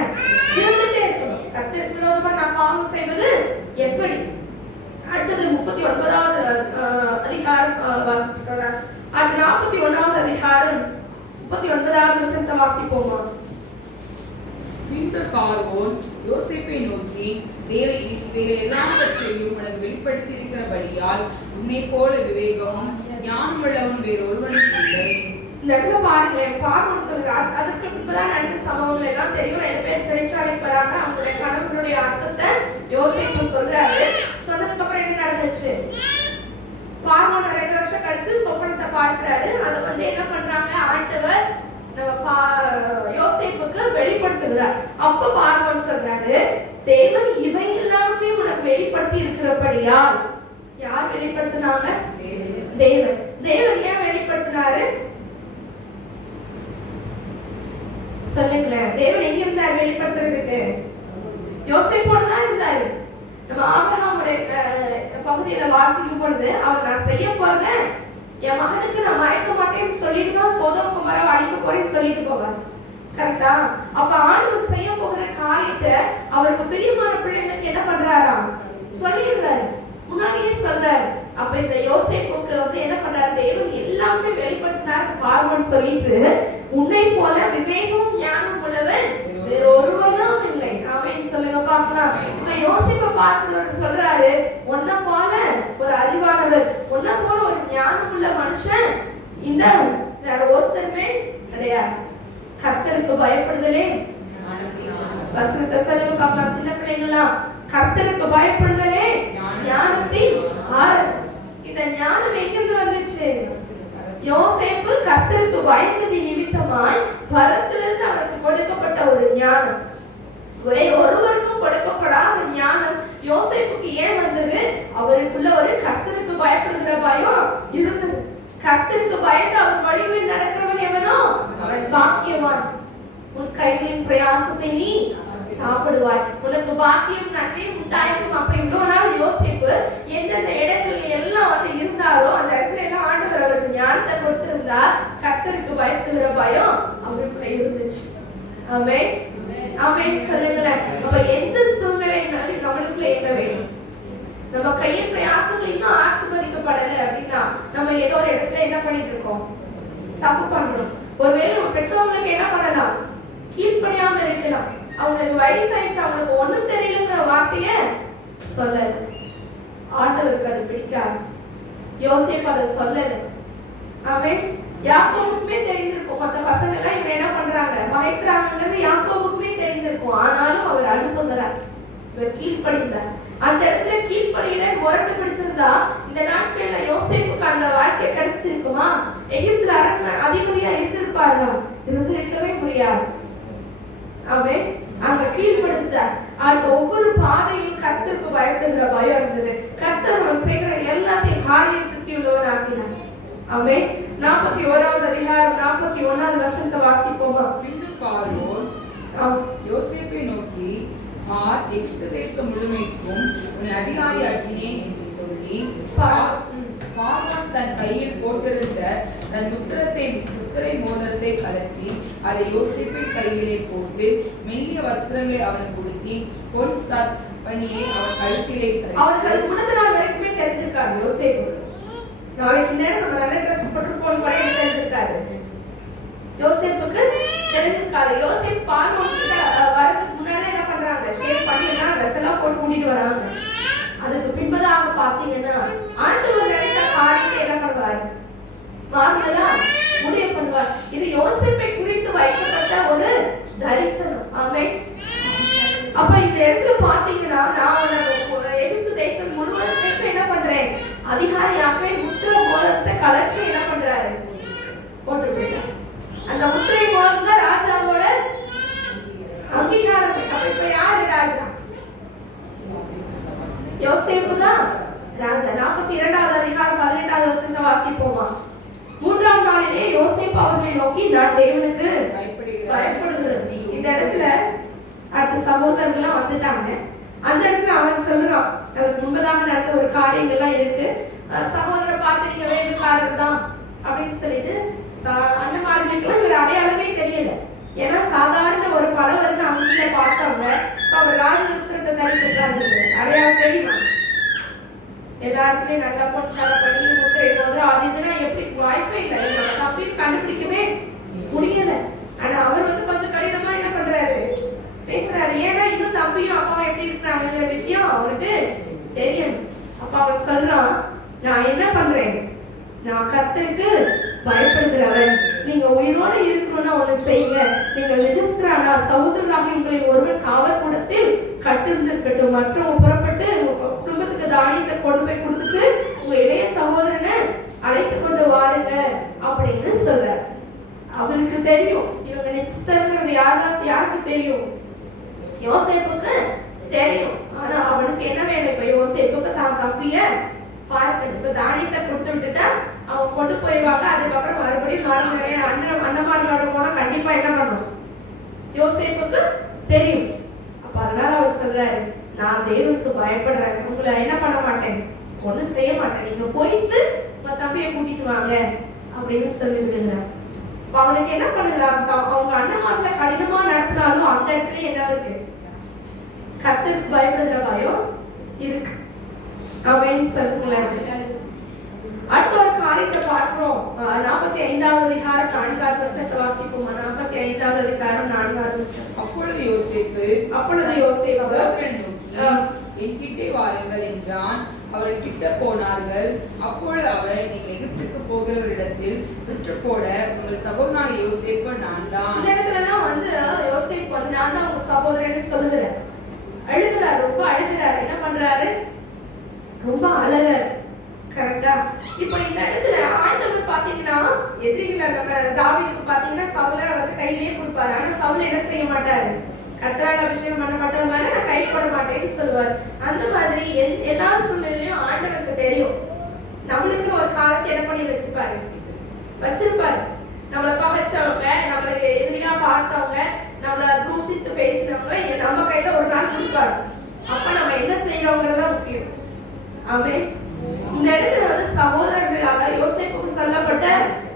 இருந்துட்டே இருக்கணும். கர்த்தருக்கு விரோதமா நான் பாவம் செய்வது எப்படி? அடுத்தது 39வது அதிகாரம் வாசிக்கிறோம். அடுத்து 41வது அதிகாரம் 39வது வசனத்தை வாசிப்போமா? பின்பு பார்வோன் யோசேப்பை நோக்கி, இவைகள் எல்லாவற்றையும் உனக்கு வெளிப்படுத்தி இருக்கிறபடியால் உன்னை போல விவேகமும் ஞானமுள்ளவன் வேறொருவனும் இல்லை. இந்த இடத்துல பாருங்களேன், பார்வோன் சொல்றார். அதுக்கு பின்புதான் நடந்த சம்பவங்கள் எல்லாம் தெரியும். 2 பேர் சிறைச்சாலைக்கு வராங்க. அவங்களுடைய கனவுடைய அர்த்தத்தை யோசேப்பு சொல்றாரு. சொன்னதுக்கு அப்புறம் என்ன நடந்துச்சு? பார்வோன் 2 வருஷம் கழிச்சு சொப்பனத்தை பார்க்கிறாரு. அதை என்ன பண்றாங்க? ஆண்டவர் நம்ம யோசேப்புக்கு வெளிப்படுத்துகிறார். அப்ப பார்வோன் சொல்றாரு, தேவன் இவை எல்லாவற்றையும் உனக்கு வெளிப்படுத்தி இருக்கிறபடியால். யார் வெளிப்படுத்தினாங்க? தேவன். தேவன் ஏன் வெளிப்படுத்தினாரு? சொல்லுங்களேன். தேவன் எங்க இருந்தார் வெளிப்படுத்துறதுக்கு? யோசேப்போட தான் இருந்தாரு. நம்ம ஆபிரகாமுடைய பகுதியில வாசிக்கும் பொழுது அவர் நான் செய்ய போறேன், என் மகனுக்கு நான் மறைக்க மாட்டேன்னு சொல்லிட்டு தான் சோதோம் குமாரா அழிக்க போறேன்னு சொல்லிட்டு போவார். கரெக்டா? அப்ப ஆண்டவர் செய்ய போகிற காரியத்தை அவருக்கு பிரியமான பிள்ளைகளுக்கு என்ன பண்றாராம் சொல்லிடுறாரு, முன்னாடியே சொல்றாரு. அப்ப இந்த யோசேப்புக்கு என்ன பண்றாரு, தேவன் எல்லாமே வெளிப்படுத்தினார் பார்வோன் சொல்லிட்டு, உன்னை போல விவேகம் ஞானம் உள்ளவன் வேற ஒருவனும் இல்லை. ஆமென் சொல்லுங்க பார்க்கலாம். இப்ப யோசேப்பை பார்த்து சொல்றாரு, உன்னை போல ஒரு அறிவானவர், உன்னை போல ஒரு ஞானம் உள்ள மனுஷன் இந்த வேற ஒருத்தருமே கிடையாது. கர்த்தருக்கு பயப்படுதலே வசனத்தை சொல்லுங்க பார்க்கலாம். சின்ன பிள்ளைங்களா, கர்த்தருக்கு பயப்படுதலே ஞானத்தின் ஆரம்பம். இந்த ஞானம் எங்கிருந்து வந்துச்சு? யோசேப்பு கர்த்தருக்கு பயந்தது நிமித்தமாய் பரத்திலிருந்து அவருக்கு கொடுக்கப்பட்ட ஒரு ஞானம். ஒருவருக்கும் கொடுக்கப்படாத ஞானம் யோசேப்புக்கு ஏன் வந்தது? அவருக்குள்ள ஒரு கர்த்தருக்கு பயப்படுகிற பயம் இருந்தது. கர்த்தருக்கு பயந்து அவன் வழிகளில் நடக்கிறவன் எவனோ அவன் பாக்கியவான். உன் கைகளின் பிரயாசத்தை நீ சாப்பிடுவாய், உனக்கு பாக்கியம் நன்மையும் உண்டாயிருக்கும். அப்ப இவ்வளவு நாள் யோசிப்பு எந்தெந்த இடத்துல எல்லாம் இருந்தாரோ அந்த இடத்துல எல்லாம் ஆண்டவர் அவருக்கு ஞானத்தை கொடுத்திருந்தா கர்த்தருக்கு பயப்படுகிற பயம் அவருக்குள்ள இருந்துச்சு. ஆமென் ஆமென் சொல்லுங்களேன். அப்ப எந்த சூழ்நிலைனாலும் நம்மளுக்குள்ள என்ன வேணும்? நம்ம கையின் பிரயாசங்கள் இன்னும் ஆசீர்வதிக்கப்படலை அப்படின்னா நம்ம ஏதோ ஒரு இடத்துல என்ன பண்ணிட்டு இருக்கோம், தப்பு பண்றோம். ஒருவேளை நம்ம பெற்றவங்களுக்கு என்ன பண்ணலாம், கீழ்ப்படியாம இருக்கலாம். அவங்களுக்கு வயசாயிடுச்சு, அவங்களுக்கு ஒண்ணும் தெரியலங்கிற வார்த்தைய சொல்லல. ஆண்டவருக்கு அது பிடிக்காது. யோசேப்பு அதை சொல்லல. ஆமென். யாக்கோபுக்குமே தெரிந்திருக்கும், மற்ற பசங்க எல்லாம் இவங்க என்ன பண்றாங்க மறைக்கிறாங்கிறது யாக்கோபுக்குமே தெரிந்திருக்கும். ஆனாலும் அவர் அனுப்புகிறார், இவர் கீழ்ப்படிந்தார். அந்த இடத்துல கீழ்ப்படியில முரட்டு பிடிச்சிருந்தா இந்த நாட்கள்ல யோசேப்புக்கு அந்த வாழ்க்கை கிடைச்சிருக்குமா? எகிப்துல அரண்மனை அதிபதியா இருந்திருப்பாரா? இருந்திருக்கவே முடியாது. ஆமென். அங்க கீழ்ப்படுத்தார். அந்த ஒவ்வொரு பாதையும் கர்த்தருக்கு பயப்படுகிற பயம் இருந்தது. கர்த்தர் அவன் செய்கிற எல்லாத்தையும் காரிய சக்தி உள்ளவன் ஆக்கினார். ஆமென். 41வது அதிகாரம் 41வது வசனத்தை வாசிப்போமா? பின்பு பார்வோன் யோசேப்பை நோக்கி, எகிப்து தேசம் முழுமைக்கும் உன்னை அதிகாரியாக்கினேன் என்று சொல்லி பார்வோன் தன் கையில் போட்டிருந்த தன் முத்திரை மோதிரத்தை கலற்றி அதை யோசேப்பின் கையிலே போட்டு மெல்லிய வஸ்திரங்களை அவனுக்கு உடுத்தி பொன் பணியை அவன் கழுத்திலே அவனுக்கு அது முன்னத்த நாள் வரைக்குமே தெரிஞ்சிருக்காரு. யோசேப்பு நாளைக்கு நேரம் நம்ம நல்ல ட்ரெஸ் போட்டு போன் பழைய தெரிஞ்சிருக்காரு. யோசேப்புக்கு தெரிஞ்சிருக்காரு. யோசேப்பு பார்வோன் வரதுக்கு முன்னாடி என்ன பண்றாங்க, ஷேப் பண்ணி எல்லாம் ட்ரெஸ் எல்லாம் போட்டு கூட்டிட்டு வராங்க. அதுக்கு பின்பதாக பாத்தீங்கன்னா ஆண்டவர் நினைத்த காரியத்தை என்ன பண்ணுவார், மாறுதலா முடிவு பண்ணுவார். இது யோசேப்பை குறித்து வைக்கப்பட்ட ஒரு தரிசனம். ஆமென். அப்ப இந்த இடத்துல பாத்தீங்கன்னா நான் எகிப்து தேசம் முழுவதும் என்ன பண்றேன், அதிகாரியாக முத்திர மோதிரத்தை கலற்றி என்ன பண்றாரு போட்டு போயிட்டார். அந்த முத்திரை மோதிரம் தான் ராஜாவோட அங்கீகாரம். இப்ப யாரு ராஜா? யோசேப்பு தான் ராஜா. 42வது அதிகாரம் 18வது வசனத்தை வாசிப்போமா? 3ஆம் நாளிலே யோசேப்பு அவர்களை நோக்கி, நான் தேவனுக்கு பயப்படுகிறேன். இந்த இடத்துல அடுத்த சகோதரர்கள்லாம் வந்துட்டாங்க. அந்த இடத்துல அவன் சொல்றான், அதுக்கு முன்பதாக நடந்த ஒரு காரியங்கள்லாம் இருக்கு. சகோதரரை பார்த்து நீங்க வேலைக்காரர் தான் அப்படின்னு சொல்லிட்டு அண்ணமார்களுக்கெல்லாம் இவர் அடையாளமே தெரியல. ஏன்னா சாதாரண ஒரு பலவர்னு அவங்க பார்த்தவங்க அவர் ராஜவஸ்திரத்தை தரிக்கிறாங்க, அடையாளம் தெரியுமா? எல்லாருக்குமே நல்லா பொன் சாலை பண்ணி முத்திரை மோதிரம் அது இதுனா எப்படி வாய்ப்பே இல்லை, தப்பி கண்டுபிடிக்கவே முடியல. ஆனா அவர் கொஞ்சம் கடினமா என்ன பண்றாரு, பேசுறாரு. ஏன்னா இன்னும் தம்பியும் அப்பாவும் எப்படி இருக்கிறாங்கிற விஷயம் அவருக்கு தெரியும். அப்ப அவர் சொல்றான், நான் என்ன பண்றேன், நான் கர்த்தருக்கு பயப்படுகிறவன். நீங்க உயிரோட இருக்கணும்னா ஒண்ணு செய்யுங்க, நீங்க லிஸ்திரானா சகோதரனாக உங்களில் ஒருவர் காவல் கூடத்தில் கட்டிருந்திருக்கட்டும், மற்றவங்க புறப்பட்டு குடும்பத்துக்கு தானியத்தை கொண்டு போய் கொடுத்துட்டு உங்க இளைய சகோதரனை அழைத்து கொண்டு வாருங்க அப்படின்னு சொல்ற. அவனுக்கு தெரியும் இவங்க நிச்சயங்கிறது யாருக்கு தெரியும், யோசேப்புக்கு தெரியும். ஆனா அவனுக்கு என்ன வேணும், இப்ப யோசேப்புக்கு தான் தம்பிய பார்க்கணும். இப்ப தானியத்தை கொடுத்து விட்டுட்டா அவங்க கொண்டு போயிடுவாங்க. அதுக்கப்புறம் மறுபடியும் அண்ணமார்களோட போனா கண்டிப்பா என்ன பண்ணும், யோசேப்புக்கு தெரியும். அப்ப அதனால அவர் சொல்ற, நான் தேவனுக்கு பயப்படுறேன், உங்களை என்ன பண்ண மாட்டேன், ஒன்றும் செய்ய மாட்டேன், நீங்க போயிட்டு உங்க தம்பியை கூட்டிட்டு வாங்க அப்படின்னு சொல்லி விடுகிறார். அவனுக்கு என்ன பண்ணுறாங்க, அவங்க அண்ணன்மார்களை கடினமா நடத்தினாலும் அந்த இடத்துல என்ன இருக்கு, கர்த்தருக்கு பயப்படுகிற பயம் இருக்கு. அவன் சொல்லுங்களேன். அடுத்த ஒரு காரியத்தை பார்க்கிறோம். 45வது அதிகாரம் 4வது வசனத்தை வாசிப்போம். 45வது அதிகாரம் 4வது வசனம். அப்பொழுது யோசேப்பு என்கிட்டே வாருங்கள் என்றான். அவர்கள் கிட்ட போனார்கள். அப்பொழுது அவர், நீங்கள் எகிப்துக்கு போகிறவரிடத்தில் விற்று போட உங்கள் சகோதரனாகிய யோசேப்பு நான் தான். இந்த இடத்துலலாம் வந்து யோசேப்பு வந்து நான் தான் உங்க சகோதரன்னு சொல்லுகிறார். அழுகிறார், ரொம்ப அழுகிறார். என்ன பண்றாரு, ரொம்ப அழறார். கரெக்டா? இப்போ இந்த இடத்துல ஆண்டவர் பாத்தீங்கன்னா எதிரிகளை நம்ம தாவீதுக்கு பாத்தீங்கன்னா சவுலை வந்து கையிலேயே கொடுப்பாரு. ஆனா சவுல் என்ன செய்ய மாட்டாரு, கர்த்தரால் அபிஷேகம் பண்ணப்பட்டவங்க மேல நான் கை போட மாட்டேன்னு சொல்லுவார். அந்த மாதிரி எல்லா சூழ்நிலையும் ஆண்டவருக்கு தெரியும். நம்மளுக்கு ஒரு காலத்தை என்ன பண்ணி வச்சிருப்பாரு. நம்மளை பகைச்சவங்க, நம்மளை எதிரியா பார்த்தவங்க, நம்மளை தூஷித்து பேசினவங்க நம்ம கையில ஒரு நாள் கொடுப்பாரு. அப்ப நம்ம என்ன செய்யறோங்கிறத முக்கியம். ஆமென். இந்த இடத்துல வந்து சகோதரர்களாக யோசேப்புக்கு சொல்லப்பட்ட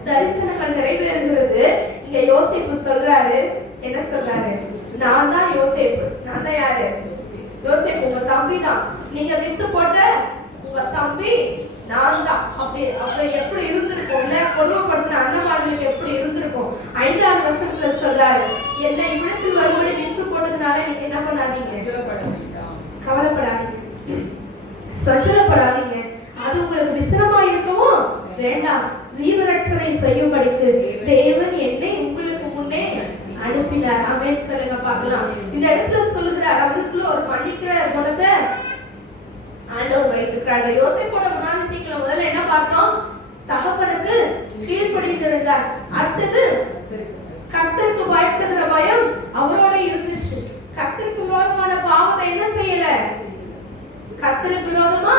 தரிசனங்கள் நிறைவேறுகிறது. இங்க யோசேப்பு சொல்றாரு, என்ன சொல்றாரு, நான் தான் யோசேப்பு. நான் தான் யாரு, யோசேப்பு உங்க தம்பி தான். நீங்க வித்து போட்ட உங்க தம்பி நான் தான். அப்படி எப்படி இருந்திருக்கும், இல்ல கொடுமைப்படுத்தின அண்ணன்மார்களுக்கு எப்படி இருந்திருக்கும். 5வது வசனத்துல சொல்றாரு, என்னை இவ்விடத்தில் வரும்படி விற்று போட்டதுனால நீங்க என்ன பண்ணாதீங்க, கவலைப்படாதீங்க, சஞ்சலப்படாதீங்க. அது உங்களுக்கு விசிரமா இருக்கவும் வேண்டாம். ஜீவரட்சணை செய்யும்படிக்கு தேவன் என்னை உங்களுக்கு முன்னே அனுப்பினார். ஆமென் சொல்லுங்க பார்க்கலாம். இந்த இடத்துல சொல்லுகிறார், அவருக்குள்ள ஒரு மன்னிக்கிற குணத்தை ஆண்டவர் வைத்திருக்கிறார். யோசேப்போட குணாதிசயங்களை முதல்ல என்ன பார்த்தோம், தகப்பனுக்கு கீழ்ப்படிந்திருந்தார். அடுத்தது கர்த்தருக்கு பயப்படுகிற பயம் அவரோட இருந்துச்சு. கர்த்தருக்கு விரோதமான பாவத்தை என்ன செய்யல, கர்த்தருக்கு விரோதமா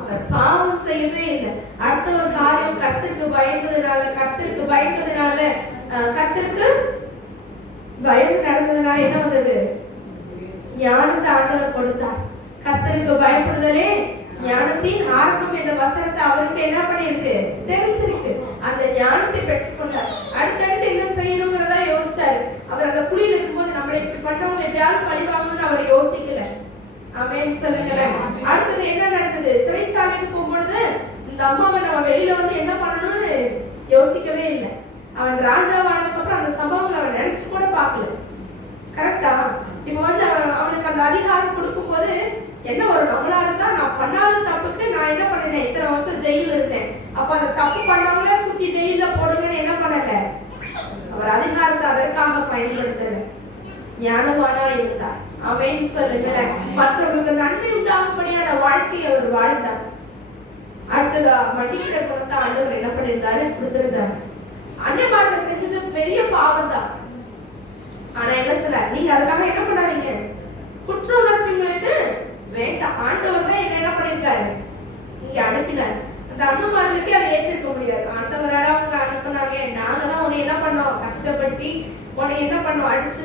அவர் பாவம் செய்யவே இல்லை. அடுத்த ஒரு காரியம், கர்த்தருக்கு பயந்ததுனால கர்த்தருக்கு பயந்து நடந்ததுனால என்ன வந்தது, ஞானத்தை ஆண்டவர் கொடுத்தார். கர்த்தருக்கு பயப்படுதலே ஞானத்தின் ஆரம்பம் என்ற வசனத்தை அவருக்கு என்ன பண்ணிருக்கு, தெரிஞ்சிருக்கு. அந்த ஞானத்தை பெற்றுக்கொண்டார். அடுத்தடுத்து என்ன செய்யணுங்கிறதா யோசிச்சாரு. அவர் அந்த குழியில் இருக்கும்போது நம்மளை இப்படி பண்றவங்க எப்படியாவது பழிவாங்கன்னு அவர் யோசிக்கல. ஆமென் சொல்லுங்களேன். அடுத்தது என்ன நடந்தது, சிறைச்சாலைக்கு போகும்பொழுது இந்த அம்மாவை நம்ம வெளியில வந்து என்ன பண்ணணும்னு யோசிக்கவே இல்லை. அவன் ராஜாவானதுக்கு அப்புறம் அந்த சம்பவங்களை அவன் நினைச்சு கூட பார்க்கல. கரெக்டா? இப்போ வந்து அவனுக்கு அந்த அதிகாரம் கொடுக்கும் போது என்ன ஒரு நம்மளா இருந்தா, நான் பண்ணாத தப்புக்கு நான் என்ன பண்ணினேன், இத்தனை வருஷம் ஜெயில இருந்தேன், அப்ப அந்த தப்பு பண்ணவங்கள தூக்கி ஜெயில போடுங்கன்னு என்ன பண்ணல, அவர் அதிகாரத்தை அதற்காக பயன்படுத்தல, ஞானவானா இருந்தார். ஆமென் சொல்லுங்களேன். மற்றவர்களுக்கு நன்மை உண்டாகும்படியான வாழ்க்கையை அவர் வாழ்ந்தார். அடுத்ததா மன்னிக்கிற குணத்தை ஆண்டவர் என்ன பண்ணியிருந்தாரு, கொடுத்திருந்தார். அன்னைமார்கள் செஞ்சது பெரிய பாவம் தான். ஆனா என்ன சொல்ல, நீங்க அதுக்காக என்ன பண்ணாதீங்க, குற்ற உணர்ச்சி உங்களுக்கு வேண்டாம். ஆண்டவர் தான் என்ன பண்ணிருக்காரு, இங்க அனுப்பினார். அந்த அண்ணன்மார்களுக்கு அதை ஏற்றிருக்க முடியாது. ஆண்டவராட அவங்க அனுப்பினாங்க, நாங்க தான் உன்னை என்ன பண்ணோம், கஷ்டப்படுத்தி உன்னை என்ன பண்ணோம், அடிச்சு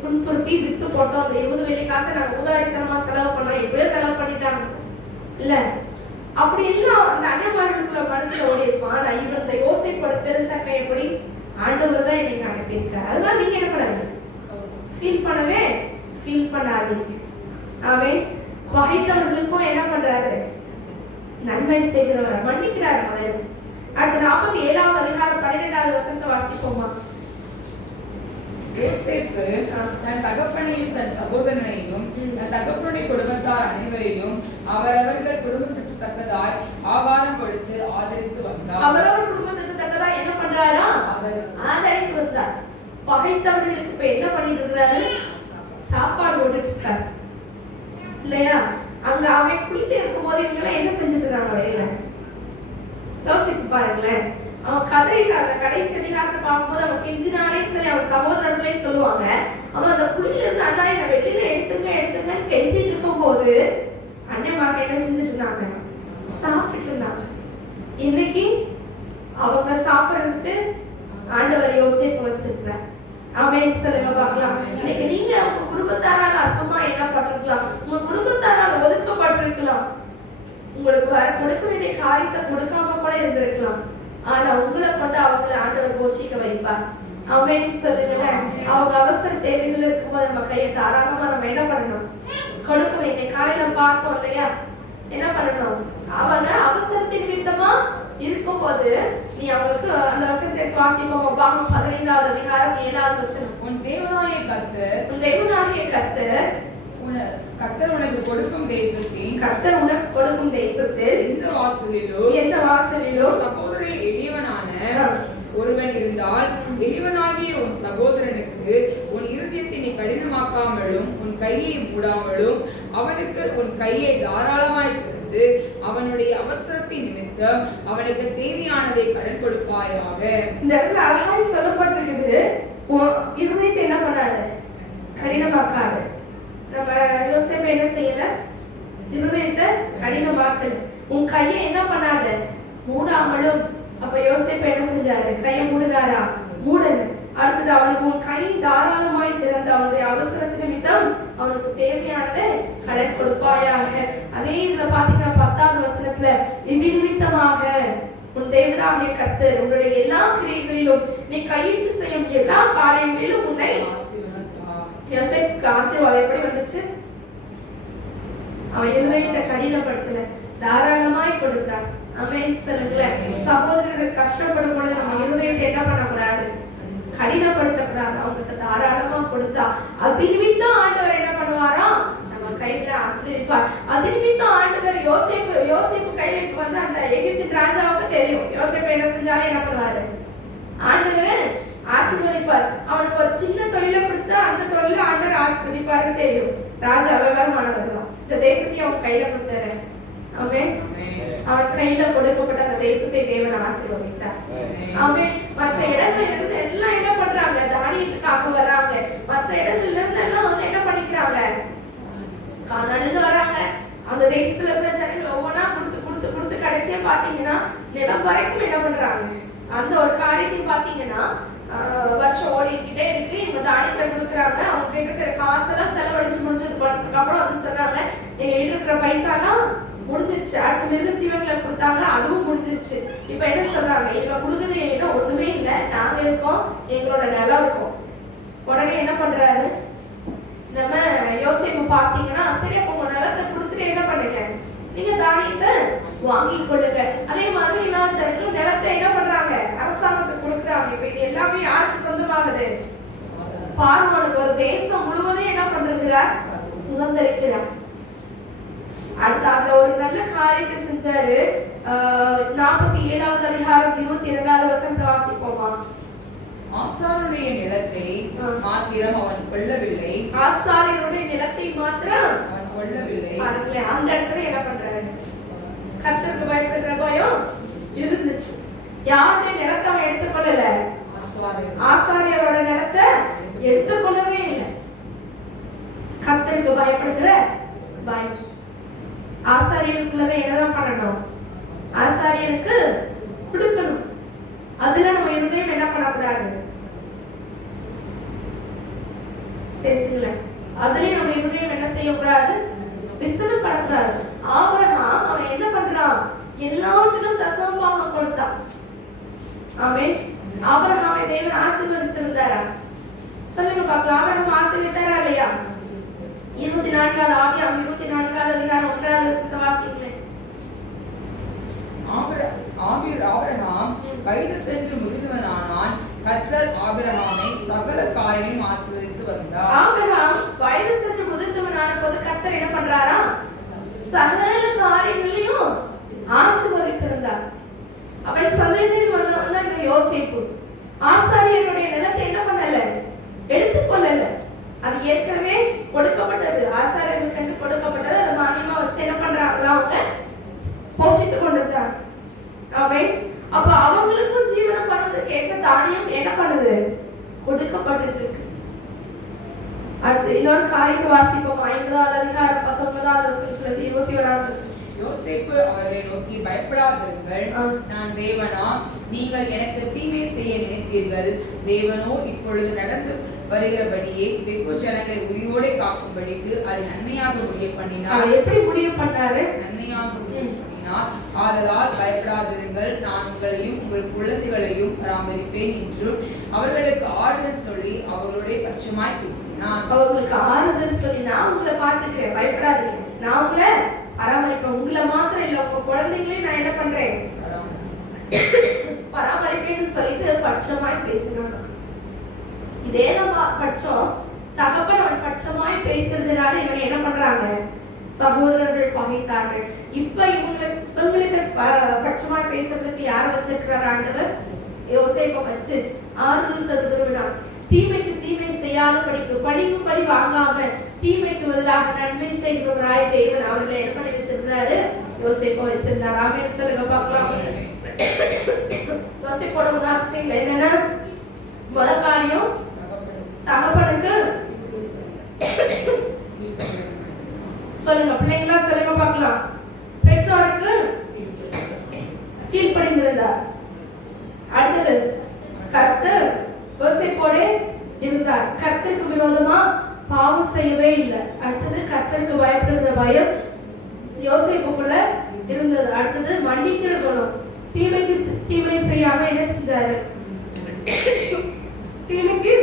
துன்புறுத்தி வித்து போட்டோம். அந்த 20 வெள்ளி காசை நாங்க ஊதாரித்தனமா செலவு பண்ணோம், எப்படியோ செலவு பண்ணிட்டாங்க இல்ல. அப்படி எல்லாம் அந்த அண்ணன்மார்களுக்குள்ள மனசுல ஓடி இருப்பான். ஆனா இவர் இந்த யோசேப்போட பெருந்தன்மை எப்படி, ஆண்டவர் தான் என்னை அனுப்பியிருக்காரு. அதனால நீங்க என்ன பண்ணாதீங்க, ஃபீல் பண்ணாதீங்க. அவன் பகைத்தவர்களுக்கும் என்ன பண்றாரு, நன்மை செய்கிறவர், மன்னிக்கிறார் முதல்ல. அடுத்து 47வது அதிகாரம் 12வது வசனத்தை வாசிப்போமா. யோசேப்பு தன் தகப்பனையும் தன் சகோதரனையும் தன் தகப்பனுடைய குடும்பத்தார் அனைவரையும் அவரவர்கள் குடும்பத்துக்கு தக்கதாய் ஆகாரம் கொடுத்து ஆதரித்து வந்தார். அவரவர் குடும்பத்துக்கு தக்கதாய் என்ன பண்றாரா, ஆதரித்து வந்தார். பகைத்தவர்களுக்கு இப்ப என்ன பண்ணிட்டு இருக்கிறாரு, சாப்பாடு போட்டுட்டு இருக்காரு இல்லையா. அங்க அவன் குளிட்டு இருக்கும் போது இவங்க என்ன செஞ்சுட்டு இருக்காங்க வெளியில, யோசித்து பாருங்களேன். அவன் கதறிட்டாங்க. கடைசி அதிகாரத்தை பார்க்கும்போது அவன் கெஞ்சினானேன்னு சொல்லி அவன் சகோதரர்களே சொல்லுவாங்க. அவன் அந்த குழியில இருந்து அண்ணா என்ன வெளியில எடுத்துங்க கெஞ்சிட்டு இருக்கும் போது அண்ணன் என்ன செஞ்சுட்டு இருந்தாங்க, சாப்பிட்டு இருந்தாங்க. இன்னைக்கு அவங்க சாப்பிடுறதுக்கு ஆண்டவர் யோசேப்பு வச்சிருக்கிறார். ஆமென் சொல்லுங்க பார்க்கலாம். இன்னைக்கு நீங்க உங்க குடும்பத்தாரால் அற்பமா என்ன பட்டிருக்கலாம், உங்க குடும்பத்தாரால் ஒதுக்கப்பட்டிருக்கலாம், உங்களுக்கு வர கொடுக்க வேண்டிய காரியத்தை கொடுக்காம கூட இருந்திருக்கலாம். ஆனா உங்களை கொண்டு அவங்களை ஆண்டவர் போஷிக்க வைப்பார். ஆமென் சொல்லுங்களேன். அவங்க அவசர தேவைகள் இருக்கும்போது நம்ம கையை தாராளமா நம்ம என்ன பண்ணணும், கொடுக்க வேண்டிய காலையில பார்த்தோம் இல்லையா, என்ன பண்ணணும், அவங்க அவசரத்தின் நிமித்தமா இருக்கும்போது நீ அவங்களுக்கு அந்த வசனத்தை வாசிப்போம். உபாகமம் 15வது அதிகாரம் 7வது வசனம். உன் தேவனாகிய கர்த்தர் கர்த்தர் உனக்கு கொடுக்கும் தேசத்தில் எந்த வாசலிலோ சகோதரன் எளியவனான ஒருவன் இருந்தால், எளியவனாகிய உன் சகோதரனுக்கு உன் இருதயத்தை நீ கடினமாக்காமலும் உன் கையை மூடாமலும் அவனுக்கு உன் கையை தாராளமாய் திறந்து அவனுடைய அவசரத்தின் நிமித்தம் அவனுக்கு தேவையானதை கடன் கொடுப்பாயாக. இந்த இடத்துல அழகாய் சொல்லப்பட்டிருக்குது, இருதயத்தை என்ன பண்ணாது, கடினமாக்காது. நம்ம யோசேப்பு என்ன செய்யல, இருதயத்தை கடினமாக்கல. உன் கையை என்ன பண்ணாத, மூடாமலும். அப்ப யோசேப்பு என்ன செஞ்சாரு, கையை மூடினாரா, மூடல. அடுத்தது அவனுக்கு உன் கை தாராளமாய் திறந்து அவனுடைய அவசரத்தின் நிமித்தம் அவனுக்கு தேவையானதை கடன் கொடுப்பாயாக. அதே இதுல பாத்தீங்கன்னா 10வது வசனத்துல, இது நிமித்தமாக உன் தேவனாகிய கர்த்தர் உன்னுடைய எல்லா கிரியைகளிலும் நீ கையிட்டு செய்யும் எல்லா காரியங்களிலும் உன்னை யோசேப்புக்கு ஆசீர்வாதம் எப்படி வந்துச்சு, அவன் இருதயத்தை கடினப்படுத்தல, தாராளமாய் கொடுத்தான். ஆமென் சொல்லுங்களேன். சகோதரர்கள் கஷ்டப்படும் பொழுது நம்ம இருதயத்தை என்ன பண்ணக்கூடாது, கடினப்படுத்தக்கூடாது. அவங்களுக்கு தாராளமா கொடுத்தா அது நிமித்தம் ஆண்டவர் என்ன பண்ணுவாரா, நம்ம கையில ஆசீர்வதிப்பார். அது நிமித்தம் ஆண்டவர் யோசேப்பு கையில வந்து அந்த எகிப்தின் ராஜாவுக்கு தெரியும் யோசேப்பு என்ன செஞ்சாலும் என்ன பண்ணுவாரு, ஆண்டவர் ஆசீர்வதிப்பார். அவனுக்கு ஒரு சின்ன தொழிலை கொடுத்தா அந்த தொழில ஆண்டவர் ஆசீர்வதிப்பாருன்னு தெரியும். ராஜா விவரமானவர் தான். இந்த தேசத்தையும் அவன் கையில கொடுத்தாரு. ஆமென். அவன் கையில கொடுக்கப்பட்ட அந்த தேசத்தை தேவன் ஆசீர்வதித்தார். ஆமென். மற்ற இடங்கள்ல இருந்து எல்லாம் என்ன பண்றாங்க, தானியத்துக்காக வர்றாங்க. மற்ற இடங்கள்ல இருந்து எல்லாம் வந்து என்ன பண்ணிக்கிறாங்க, கானானிலிருந்து வராங்க. அந்த தேசத்துல இருந்த ஜனங்கள் ஒவ்வொன்னா கொடுத்து கொடுத்து கொடுத்து கடைசியா பாத்தீங்கன்னா நிலம் வரைக்கும் என்ன பண்றாங்க, அந்த ஒரு காரியத்தையும் பாத்தீங்கன்னா வருஷம் ஓடிக்கிட்டே இருக்கு. இவங்க தானியத்தை கொடுக்குறாங்க, அவங்க கிட்ட இருக்கிற காசெல்லாம் செலவழிச்சு முடிஞ்சதுக்கு அப்புறம் வந்து சொல்றாங்க, எங்க இருக்கிற பைசாலாம் முடிஞ்சிருச்சு. அடுத்த மிருக ஜீவங்களை கொடுத்தாங்க, அதுவும் முடிஞ்சிருச்சு. இப்ப என்ன சொல்றாங்க, இவங்க கொடுத்தது என்ன ஒண்ணுமே இல்லை, நாங்க இருக்கோம், எங்களோட நிலம் இருக்கும். உடனே என்ன பண்றாரு, நம்ம யோசேப்பு பாத்தீங்கன்னா, சரி அப்ப உங்க நிலத்தை கொடுத்துட்டு என்ன பண்ணுங்க, நீங்க தானியத்தை வாங்கி கொடுங்க. அதே மாதிரி எல்லா ஜனங்களும் நிலத்தை என்ன பண்றாங்க, அரசாங்கத்துக்கு கொடுக்குறாங்க. இப்ப இது எல்லாமே யாருக்கு சொந்தமாகுது, பார்வோனுக்கு. ஒரு தேசம் முழுவதும் என்ன பண்றார், சுதந்திரிக்கிறார். அடுத்து அதுல ஒரு நல்ல காரியத்தை செஞ்சாரு. 47வது அதிகாரம் 22வது வசனத்தை வாசிப்போமா. ஆசாரியனுடைய நிலத்தை மாத்திரம் அவன் கொள்ளவில்லை, ஆசாரியனுடைய நிலத்தை மாத்திரம் அவன் கொள்ளவில்லை. அந்த இடத்துல என்ன பண்றாரு, கர்த்தருக்கு பயப்படுற பயம் இருந்துச்சு. யாருடைய நிலத்தை அவன் எடுத்துக்கொள்ளல, ஆசாரியரோட நிலத்தை எடுத்துக்கொள்ளவே இல்லை. கர்த்தருக்கு பயப்படுகிற பயம். ஆசாரியனுக்குள்ளதை என்னதான் பண்ணணும், ஆசாரியனுக்கு கொடுக்கணும். அதுல நம்ம இருந்தையும் என்ன பண்ணக்கூடாது, பேசுங்கள, அதுலயும் நம்ம இருந்தையும் என்ன செய்யக்கூடாது, விசனப்படக்கூடாது. ஆபிரகாம் அவன் என்ன பண்றான், எல்லாவற்றிலும் தசமபாகம் கொடுத்தான். ஆமென். ஆபிரகாமை தேவன் ஆசீர்வதித்திருந்தாரா, சொல்லுங்க பாக்கலாம். ஆபிரகாம் ஆசீர்வதித்தாரா இல்லையா? 24வது ஆதியாகமம் 24வது அதிகாரம் 1வது வசனத்தை வாசிங்களேன். ஆபிரகாம் வயது சென்று முதிர்ந்தவனானான், கர்த்தர் ஆபிரகாமை சகல காரியங்களையும் ஆசீர்வதித்து வந்தார். ஆபிரகாம் வயது சென்று முதிர்ந்தவனான போது கர்த்தர் என்ன பண்றாரா, சகல காரியங்களையும் ஆசீர்வதித்திருந்தார். அவன் சந்ததியில் வந்தவன் தான் இந்த யோசேப்பு. ஆசாரியருடைய நிலத்தை என்ன பண்ணல, எடுத்துக்கொள்ளல. அது ஏற்கனவே கொடுக்கப்பட்டது, ஆசாரியர்களுக்கு என்று கொடுக்கப்பட்டது. அது மானியமா வச்சு என்ன பண்றாங்களா, அவங்க போஷித்துக் கொண்டிருக்காங்க. ஆமென். அப்ப அவங்களுக்கும் ஜீவனம் பண்ணுவதற்கு ஏற்ற தானியம் என்ன பண்ணுது, கொடுக்கப்பட்டு இருக்கு. அடுத்து இன்னொரு காரியத்தை வாசிப்போம். 50வது அதிகாரம் 19வது வசனத்துல 21வது வசனம். யோசேப்பு அவர்களை நோக்கி, பயப்படாதிருங்கள், நான் தேவனா? நீங்கள் எனக்கு தீமை செய்ய நினைத்தீர்கள். தேவனோ இப்பொழுது நடந்து வருகிறபடியே வெகு ஜனங்களை உயிரோடு காக்கும்படிக்கு அது நன்மையாக முடிய பண்ணினார். எப்படி முடிய பண்ணாரு? நன்மையாக முடிய பண்ணினார். ஆதலால் பயப்படாதிருங்கள், நான் உங்களையும் உங்கள் குழந்தைகளையும் பராமரிப்பேன் என்று அவர்களுக்கு ஆறுதல் சொல்லி அவர்களுடைய பட்சமாய் பேசினார். அவர்களுக்கு ஆறுதல் சொல்லி, நான் உங்களை பார்த்துக்கிறேன், பயப்படாதீங்க, நான் உங்களை பராமரிப்பேன். உங்களை மாத்திரம் இல்ல, உங்க குழந்தைங்களையும் நான் என்ன பண்றேன், பராமரிப்பேன்னு சொல்லிட்டு பட்சமாய் பேசினான். இதே பட்சம் தகப்பன் அவன் பட்சமாய் பேசுறதுனால இவன் என்ன பண்றாங்க, சகோதரர்கள் பகைத்தார்கள். இப்ப இவங்களுக்கு பட்சமாய் பேசுறதுக்கு யார் வச்சிருக்கிறார்? ஆண்டவர் யோசேப்பை வச்சு ஆறுதல் தருகிறார். தீமைக்கு தீமை செய்யாதபடிக்கு, பழிக்கு பழி வாங்காம தீமைக்கு பதிலாக நன்மை செய்கிறவராய் தேவன் அவர்களை என்ன பண்ணி வச்சிருக்கிறாரு? யோசேப்பை வச்சிருந்தார். ஆமென் சொல்லுங்க பார்க்கலாம். யோசேப்போட உதாரணங்கள் என்னன்னா, முதல் காரியம் தகப்பனுக்கு சொல்லுங்க, பிள்ளைங்களா சொல்லுங்க பார்க்கலாம். பெற்றோருக்கு கீழ்ப்படிந்திருந்தார். அடுத்தது கர்த்தர் யோசேப்போட இருந்தார். கர்த்தருக்கு விரோதமா பாவம் செய்யவே இல்லை. அடுத்தது கர்த்தருக்கு பயப்படுகிற பயம் யோசேப்புக்குள்ள இருந்தது. அடுத்தது மன்னிக்கிற குணம். தீமைக்கு தீமை செய்யாம என்ன செஞ்சாரு? தீமைக்கு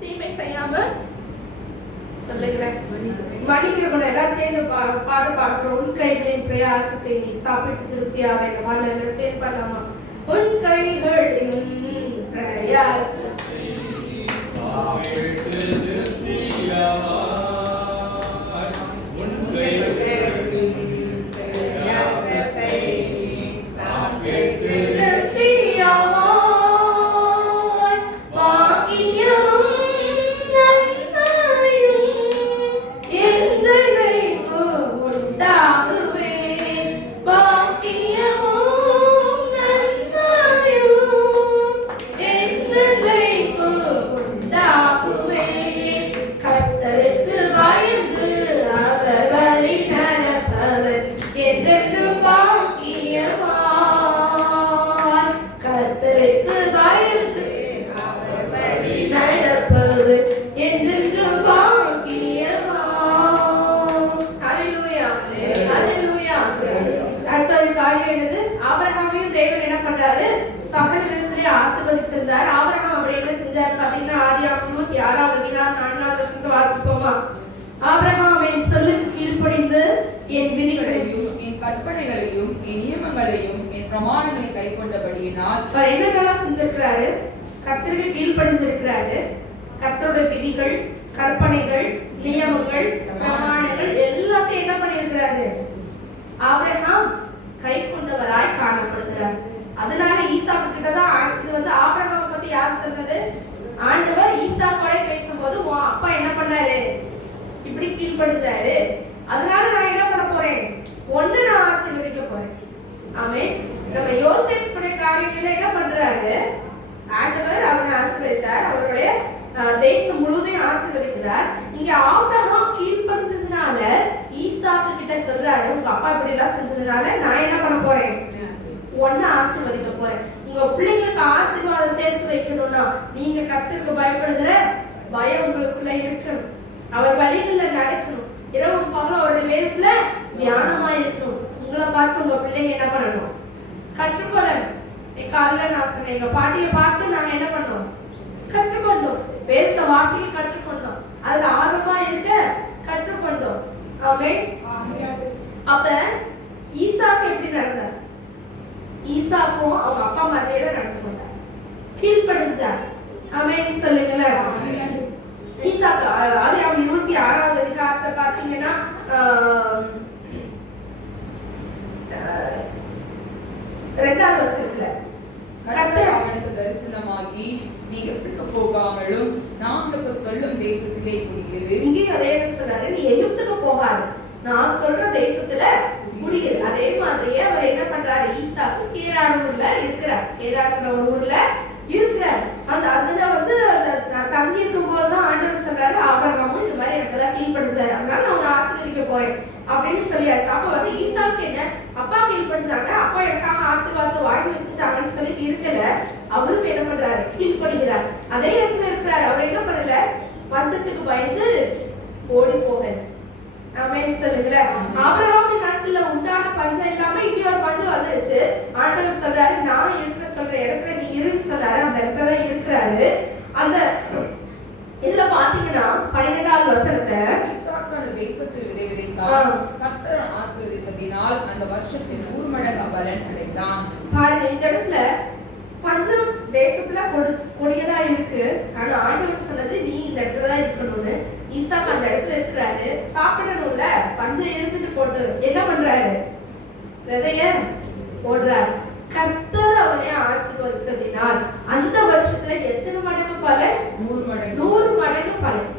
தீமை செய்யாம சொல்லுங்களேன், மன்னிக்கிற குணம். எல்லாம் சேர்ந்து பாடு பாடுறோம். உன் கைகளின் பிரயாசத்தை நீ சாப்பிட்டு திருப்தியாக எல்லாம் சேர்ந்து பண்ணலாமா? உன் கைகளின் பிரயாசத்தை சாப்பிட்டு திருப்தியாக சகல விதத்திலே ஆசீர்வதித்திருந்தார். ஆபிரகாம் அப்படி என்ன செஞ்சார் பாத்தீங்கன்னா, ஆதியாகமம் 26வது அதிகாரம் 4வது வசனத்தை வாசிப்போமா? ஆபிரகாம் என் சொல்லுக்கு கீழ்ப்படிந்து என் விதிகளையும் என் கற்பனைகளையும் என் நியமங்களையும் என் பிரமாணங்களை கைக்கொண்டபடியினால் என்னென்னலாம் செஞ்சிருக்கிறாரு? கர்த்தருக்கு கீழ்ப்படிந்திருக்கிறாரு. கர்த்தருடைய விதிகள், கற்பனைகள், நியமங்கள், பிரமாணங்கள் எல்லாத்தையும் என்ன பண்ணியிருக்கிறாரு? ஆபிரகாம் கை கொண்டவராய் காணப்படுகிறார். அதனால ஈசாக்கு கிட்டதான் இது ஆபிரகாம் பத்தி யார் சொன்னது? ஆண்டவர் ஈசாக்கோட பேசும்போது உன் அப்பா என்ன பண்ணாரு? இப்படி கீழ்ப்படுத்தாரு. அதனால நான் என்ன பண்ண போறேன்? ஒன்னு நான் ஆசீர்வதிக்க போறேன். ஆமென். நம்ம யோசேப்புடைய காரியங்களை என்ன பண்றாரு? ஆண்டவர் அவனை ஆசீர்வதித்தார். அவருடைய தேசம் முழுவதையும் ஆசீர்வதிக்கிறார். இங்க ஆபிரகாம் கீழ்ப்படிஞ்சதுனால ஈசாக்கு கிட்ட சொல்றாரு, உங்க அப்பா இப்படி எல்லாம் செஞ்சதுனால நான் என்ன பண்ண போறேன்? ஒன்னு ஆசீர்வதிக்க போறேன். உங்க பிள்ளைங்களுக்கு ஆசீர்வாதம் சேர்த்து வைக்கணும்னா நீங்க கர்த்தருக்கு பயப்படுகிற பயம் உங்களுக்குள்ள இருக்கணும். அவர் வழிகள்ல நடக்கணும். இரவும் பகலும் அவருடைய வேதத்துல தியானமா இருக்கணும். உங்களை பார்த்து உங்க பிள்ளைங்க என்ன பண்ணணும்? கற்றுக்கொள்ளணும். காலையில நான் சொன்னேன், எங்க பாட்டியை பார்த்து நாங்க என்ன பண்ணோம்? கற்றுக்கொண்டோம். வேதத்தை வாசிக்க கற்றுக்கொண்டோம். அதுல ஆர்வமா இருக்க கற்றுக்கொண்டோம். ஆமென். அப்ப ஈசாக்கு எப்படி நடந்தார்? ஈசாக்கும் அவங்க அப்பா மாதிரியே நடந்து கொண்டார். கீழ்ப்படிஞ்சார். ஆமென் சொல்லுங்களேன். ஈசாக்கு ஆதியாகமம் 26வது அதிகாரத்தை பார்த்தீங்கன்னா 2வது வசனத்துல கர்த்தர் அவனுக்கு தரிசனமாகி, நீ எகிப்துக்கு போகாமலும் நான் உனக்கு சொல்லும் தேசத்திலே குடியிரு. இங்கேயும் அதே சொல்றாரு, நீ எகிப்துக்கு போகாது, நான் சொல்ற தேசத்துல குடியிரு. அதே மாதிரியே அவர் என்ன பண்றாரு? ஈசாக்கு கேரார் ஊர்ல இருக்கிறார். கேரார்ன்ற ஒரு ஊர்ல இருக்கிறார். அதுல தங்கி இருக்கும் போதுதான் ஆண்டவர் சொல்றாரு, ஆபிரகாமும் இந்த மாதிரி இடத்துல கீழ்ப்படுத்தாரு. அதனால நான் ஆசீர்வதிக்க போறேன் அப்படின்னு சொல்லியாச்சு. அப்ப வந்து ஈசாக்கு என்ன, அப்பா கீழ்படிஞ்சாங்க, அப்பா எனக்காக ஆசீர்வாதத்தை வாங்கி வச்சுட்டாங்கன்னு சொல்லிட்டு இருக்கல, அவரும் என்ன பண்றாரு, கீழ்படுகிறார். அதே இடத்துல இருக்கிறார். அவர் என்ன பண்ணல, பஞ்சத்துக்கு பயந்து ஓடி போகல. ஆமென் சொல்லுங்களேன். ஆபிரகாமின் நாட்கள்ல உண்டான பஞ்சம் இல்லாம இப்படி ஒரு பஞ்சம் வந்துருச்சு. ஆண்டவர் சொல்றாரு, நான் இருக்கிற சொல்ற இடத்துல நீ இருன்னு சொல்றாரு. அந்த இடத்துல இருக்கிறாரு. அந்த இதுல பாத்தீங்கன்னா 12வது வசனத்தை, ஈசாக்கு அந்த தேசத்தில் விதை விதைத்தான், கர்த்தர் ஆசீர்வதித்ததினால் அந்த வருஷத்தில் 100 மடங்கு பலன் அடைந்தான். பாருங்க, இந்த இடத்துல பஞ்சம் தேசத்துல கொடியதா இருக்கு. ஆனா ஆண்டவர் சொன்னது நீ இந்த இடத்துல தான் இருக்கணும்னு. ஈசாக்கு அந்த இடத்துல இருக்கிறாரு. சாப்பிடணும்ல, பஞ்சம் இருந்துட்டு போட்டு என்ன பண்றாரு, விதைய போடுறாரு. கர்த்தர் அவனை ஆசீர்வதித்ததினால் அந்த வருஷத்துல எத்தனை மடங்கு பலன், 100 மடங்கு பலன்.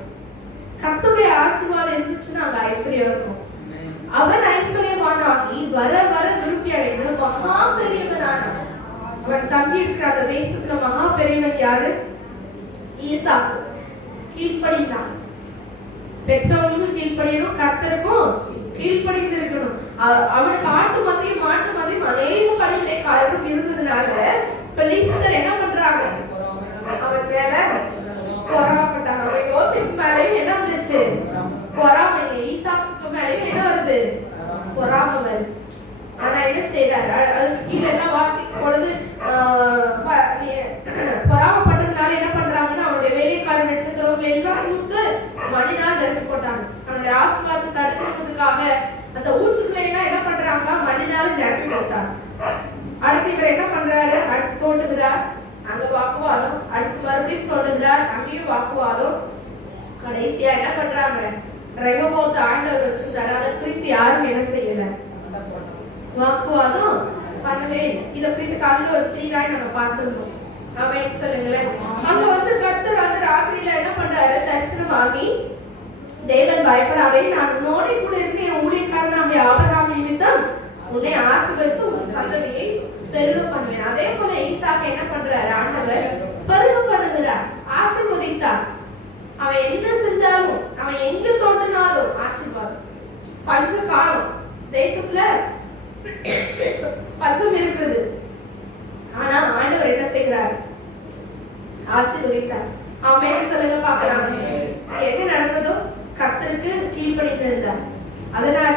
கர்த்தருடைய ஆசீர்வாதம் இருந்துச்சுன்னா அங்க ஐஸ்வர்யம் இருக்கும். அவன் ஐஸ்வர்யவானாகி வர வர விருத்தி அடைந்து மகா பெரியவனானான். அவன் தங்கி இருக்கிற அந்த தேசத்துல மகா பெரியவன் யாரு, ஈசாக்கு. கீழ்ப்படிந்தான். பெற்றவங்களுக்கும் கீழ்ப்படியணும், கர்த்தருக்கும் கீழ்ப்படிந்து இருக்கணும். அவனுக்கு ஆட்டு மதியம் மாட்டு மதியம் அநேக பணிவிடைக்காரரும் இருந்ததுனால பெலிஸ்தர் என்ன பண்றாங்க, அவன் மேல பொறாமப்பட்டாங்க. அவன் யோசிப்பு மேலேயும் என்ன வந்துச்சு, பொறாமை. ஈசாக்கு மேலேயும் என்ன வருது, பொறாமை வருது. ஆனா என்ன செய்யறாரு, அதுக்கு கீழே எல்லாம் வாட்சிக்கும் பொழுது பொறாமப்பட்டதுனால என்ன பண்றாங்கன்னா அவனுடைய வேலைக்காரன் எடுத்துக்கிறவங்க எல்லாம் கூத்து மணினால் நிரப்பி போட்டாங்க. அவனுடைய ஆசீர்வாதத்தை தடுக்கிறதுக்காக அந்த ஊற்றுக்களை எல்லாம் என்ன பண்றாங்க, மணினால் நிரப்பி போட்டாங்க. அடுத்து இவர் என்ன பண்றாரு, அடுத்து தோண்டுகிறார், அங்க வாக்குவாதம். அடுத்து மறுபடியும் தோண்டுகிறார், அங்கேயும் வாக்குவாதம். கடைசியா என்ன பண்றாங்க, ரெகோபோத் ஆண்டவர் வச்சிருந்தாரு, அதை குறித்து யாரும் என்ன செய்யல, வாக்குவாதம் பண்ணவே. இதை குறித்து காலையில ஒரு செய்தியாய் நம்ம பார்த்திருந்தோம். ஆமென் சொல்லுங்களேன். அங்க வந்து கர்த்தர் வந்து ராத்திரியில என்ன பண்றாரு, தரிசனமாகி தேவன் பயப்படாதே, நான் உன்னோடு கூட இருந்து என் ஊழியக்காரனாகிய ஆபிரகாம் நிமித்தம் உன்னை ஆசீர்வதித்து உன் சந்ததியை பெருக பண்ணுவேன். அதே போல ஈசாக்கு என்ன பண்றாரு, ஆண்டவர் பெருக பண்ணுகிறார், ஆசீர்வதித்தார். அவன் என்ன செஞ்சாலும், அவன் எங்க தோன்றினாலும் ஆசீர்வாதம். பஞ்ச காலம் தேசத்துல பஞ்சம் இருக்கிறது. ஆனா ஆண்டவர் என்ன செய்கிறார், ஆசீர்வதித்தார். ஆமென் சொல்லுங்க பார்க்கலாம். என்ன நடந்ததோ கர்த்தருக்கு கீழ்ப்படிந்து இருந்தார். அதனால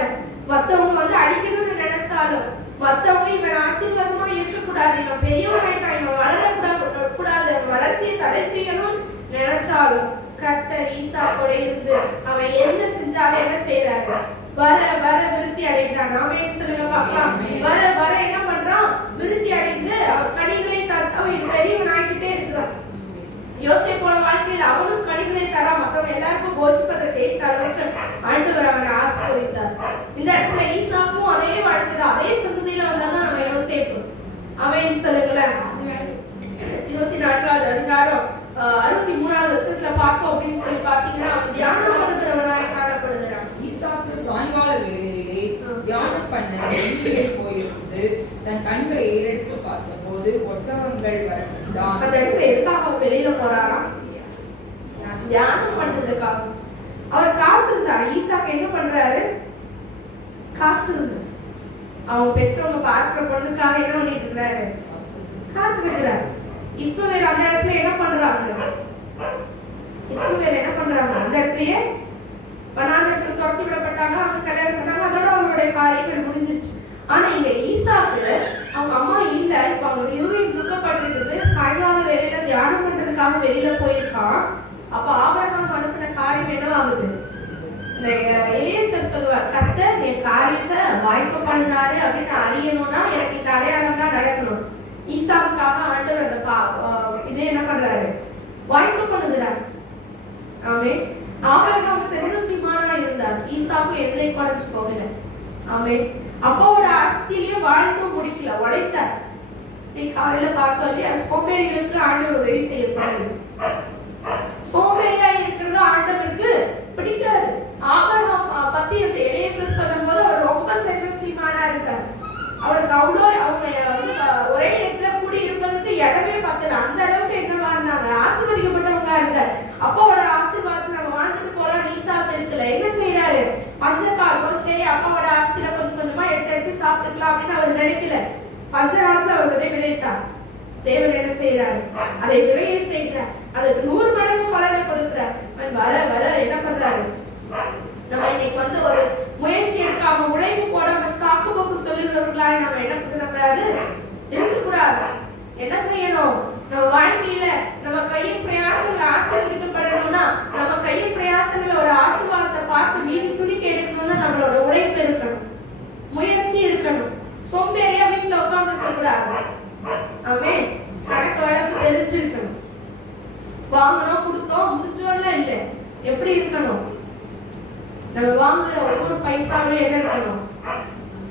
மத்தவங்க வந்து அடிக்கணும்னு நினைச்சாலும், மத்தவங்க இவன் ஆசீர்வாதமா இருக்கக்கூடாது, இவன் பெரியவனாயிட்டான், இவன் வளரக்கூடாது, வளர்ச்சியை தடை செய்யணும் நினைச்சாலும் கர்த்தர் ஈசாக்கோட இருந்து அவன் என்ன செஞ்சாலும் என்ன செய்யறாரு, வர வர விருத்தி அடைகிறான். ஆமென் சொல்லுங்க பார்க்கலாம். வர வர என்ன பண்றான், விருத்தி அடைந்து அவன் கனிகளை அவன் பெரியவனாகிட்டே இருக்கிறான். யோசேப்போட வாழ்க்கையில் அவனும் கனிகளை தர மத்தவங்க எல்லாருக்கும் போஷிப்பதற்கு ஏற்ற அளவுக்கு ஆண்டவர் அவனை ஆசீர்வதித்தார். இந்த இடத்துல ஈசாக்கும் அதே வாழ்க்கையில அதே சந்ததியில வந்தாதான் நம்ம யோசேப்பு. ஆமென் சொல்லுங்களேன். 24வது அதிகாரம் 63வது வசனத்துல பார்த்தோம் அப்படின்னு சொல்லி பாத்தீங்கன்னா, அவன் தியானம் பண்ணுகிறவனாய் காணப்படுகிறான். ஈசாக்கு சாயங்கால வேளையிலே தியானம் பண்ண வெளியே போயிருந்து தன் கண்களை ஏறெடுத்து பார்த்தபோது ஒட்டகங்கள் வர கண்டான். அந்த இடத்துல எதுக்காக வெளியில போறாராம், தியானம் பண்றதுக்காக. அவர் காத்திருந்தார். ஈசாக்கு என்ன பண்றாரு, காத்திருந்தார். அவன் பெற்றவங்க பார்க்கிற பொண்ணுக்காக என்ன பண்ணிட்டு இருக்கிறாரு, காத்திருக்கிறார். இஸ்மவேல் அந்த இடத்துல என்ன பண்றாங்க, இஸ்மவேல் என்ன பண்றாங்க, அந்த இடத்துலயே வனாந்தரத்துக்கு துரத்தி விடப்பட்டாங்க. அவங்க கல்யாணம் பண்ணாங்க, அதோட அவங்களுடைய காரியங்கள் முடிஞ்சிச்சு. ஆனா இங்க ஈசாக்கு அவங்க அம்மா இல்ல, இப்ப அவங்க இருதயம் துக்கப்பட்டிருக்குது. சாயங்கால வேலையில தியானம் பண்றதுக்காக வெளியில போயிருக்கான். அப்ப ஆபிரகாம் அனுப்பின காரியம் என்னவாகுது, இந்த எலியேசர் சொல்லுவார், கர்த்தர் என் காரியத்தை வாய்ப்பு பண்ணாரு அப்படின்னு அறியணும்னா எனக்கு இந்த அடையாளம் தான் நடக்கணும். ஈசாவுக்காக ஆண்டவர் அந்த இதே என்ன பண்றாரு, வாய்ப்பு பண்ணுகிறார். ஆமென். ஆபிரகாம் செல்வ சீமானா இருந்தார், ஈசாக்கு எதிலே குறைஞ்சு போகல. ஆமென். அப்பாவோட ஆஸ்தியிலேயே வாழ்ந்து முடிக்கல, உழைத்தார். நீ காலையில பார்த்தோம் இல்லையா, சோம்பேறிகளுக்கு ஆண்டவர் உதவி செய்ய சொல்லுங்க. சோம்பேறியா இருக்கிறது ஆண்டவருக்கு பிடிக்காது. ஆபிரகாம் பத்தி அந்த எலியேசர் சொல்லும் போது அவர் ரொம்ப செல்வ சீமானா இருந்தார். அவருக்கு அவ்வளோ அவங்க ஒரே இடத்துல கூடி இருப்பதற்கு இடமே பத்தல, அந்த அளவுக்கு என்னவா இருந்தாங்க, ஆசீர்வதிக்கப்பட்டவங்களா இருந்தார். அப்பாவோட ஆசீர்வாதத்தை நம்ம வாழ்ந்துட்டு போலாம். ஈசாக்கு இருக்குல்ல, என்ன செய்யறாரு, பஞ்சக்கால் கொடுக்கலாம் அப்படின்னு அவர் நினைக்கல. பஞ்சகாலத்துல அவர் விதைத்தார். தேவன் என்ன செய்யறாரு? அதை விளைய செய்கிறார். அதுக்கு 100 மடங்கு பலனை கொடுக்கிறார். வர வர என்ன பண்றாரு? நம்ம இன்னைக்கு ஒரு முயற்சி எடுக்காம உழைப்பு போடாம சாக்கு போக்கு சொல்லுகிறவர்களாக நம்ம என்ன பண்ணக்கூடாது, இருக்கக்கூடாது. என்ன செய்யணும்? நம்ம வாழ்க்கையில நம்ம கையின் பிரயாசங்கள் ஆசீர்வதிக்கப்படணும்னா, நம்ம கையின் பிரயாசங்களை ஒரு ஆசீர்வாதத்தை பார்த்து மீதி துணிக்கு எடுக்கணும்னா நம்மளோட உழைப்பு இருக்கணும், முயற்சி இருக்கணும். சோம்பேறியா வீட்டுல உட்கார்ந்து இருக்க கூடாது. ஆமென். கணக்கு வழக்கு தெரிஞ்சிருக்கணும். வாங்கணும் கொடுத்தோம் முடிஞ்சோம்லாம் இல்லை. எப்படி இருக்கணும்? நம்ம வாங்குற ஒவ்வொரு பைசாவிலும் என்ன இருக்கணும்?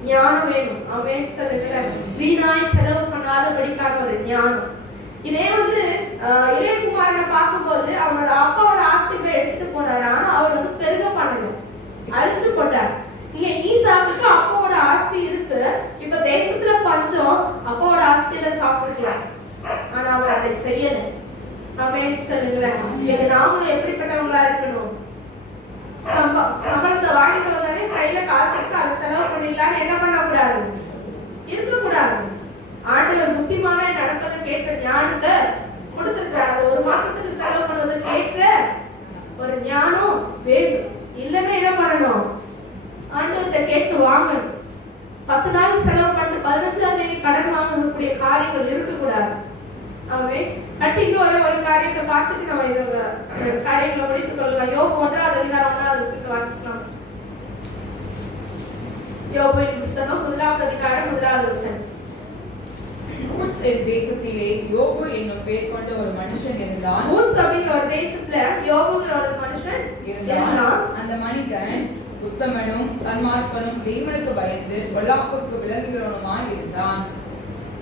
ஞானம் வேணும். ஆமென் சொல்லுங்க. வீணாய் செலவு பண்ணாதபடிக்கான ஒரு ஞானம். இதே இளையகுமாரனை பார்க்கும்போது அவனோட அப்பாவோட ஆஸ்திகளை எடுத்துட்டு போனாரு. ஆனா அவர் பெருக பண்ணல, அழிச்சு போட்டார். இங்க ஈசாவுக்கு அப்பாவோட ஆஸ்தி இருக்கு. இப்ப தேசத்துல பஞ்சம், அப்பாவோட ஆஸ்தியில சாப்பிட்டுக்கலாம். ஆனா அவர் அதை செய்யல. ஆமென் சொல்லுங்களேன். இது நாமளும் எப்படிப்பட்டவங்களா இருக்கணும்? சம்பளத்தை வாங்கிட்டு வந்தாலே கையில காசு இருக்கு, அதை செலவு பண்ணிடலான்னு என்ன பண்ணக்கூடாது, இருக்கக்கூடாது. ஆண்டவர் முக்கியமான நடப்பதற்கு ஏற்ற ஞானத்தை கொடுத்துருக்காரு. ஒரு மாசத்துக்கு செலவு பண்ணுவதற்கு ஏற்ற ஒரு ஞானம் வேண்டும். இல்லைன்னா என்ன பண்ணணும்? ஆண்டவர்கிட்ட கேட்டு வாங்கணும். 10 நாள் செலவு பண்ணி 15ஆம் தேதி கடன் வாங்கக்கூடிய காரியங்கள் இருக்கக்கூடாது. ஆமே. கட்டிட்டு ஒரு காரியத்தை பார்த்துட்டு நம்ம காரியங்களை முடித்துக் கொள்ளலாம். யோபு 1:1 வாசிக்கலாம். யோபுவின் புத்தகம் 1ஆம் அதிகாரம் 1வது வசனம். ஊத்ஸ் தேசத்திலே யோபு என்னும் பெயர் கொண்ட ஒரு மனுஷன் இருந்தான். ஊத்ஸ் அப்படிங்கிற ஒரு தேசத்துல யோபுங்கிற ஒரு மனுஷன் இருந்தான். அந்த மனிதன் உத்தமனும் சன்மார்க்கனும் தேவனுக்கு பயந்து பொல்லாப்புக்கு விலகுகிறவனுமாய் இருந்தான்.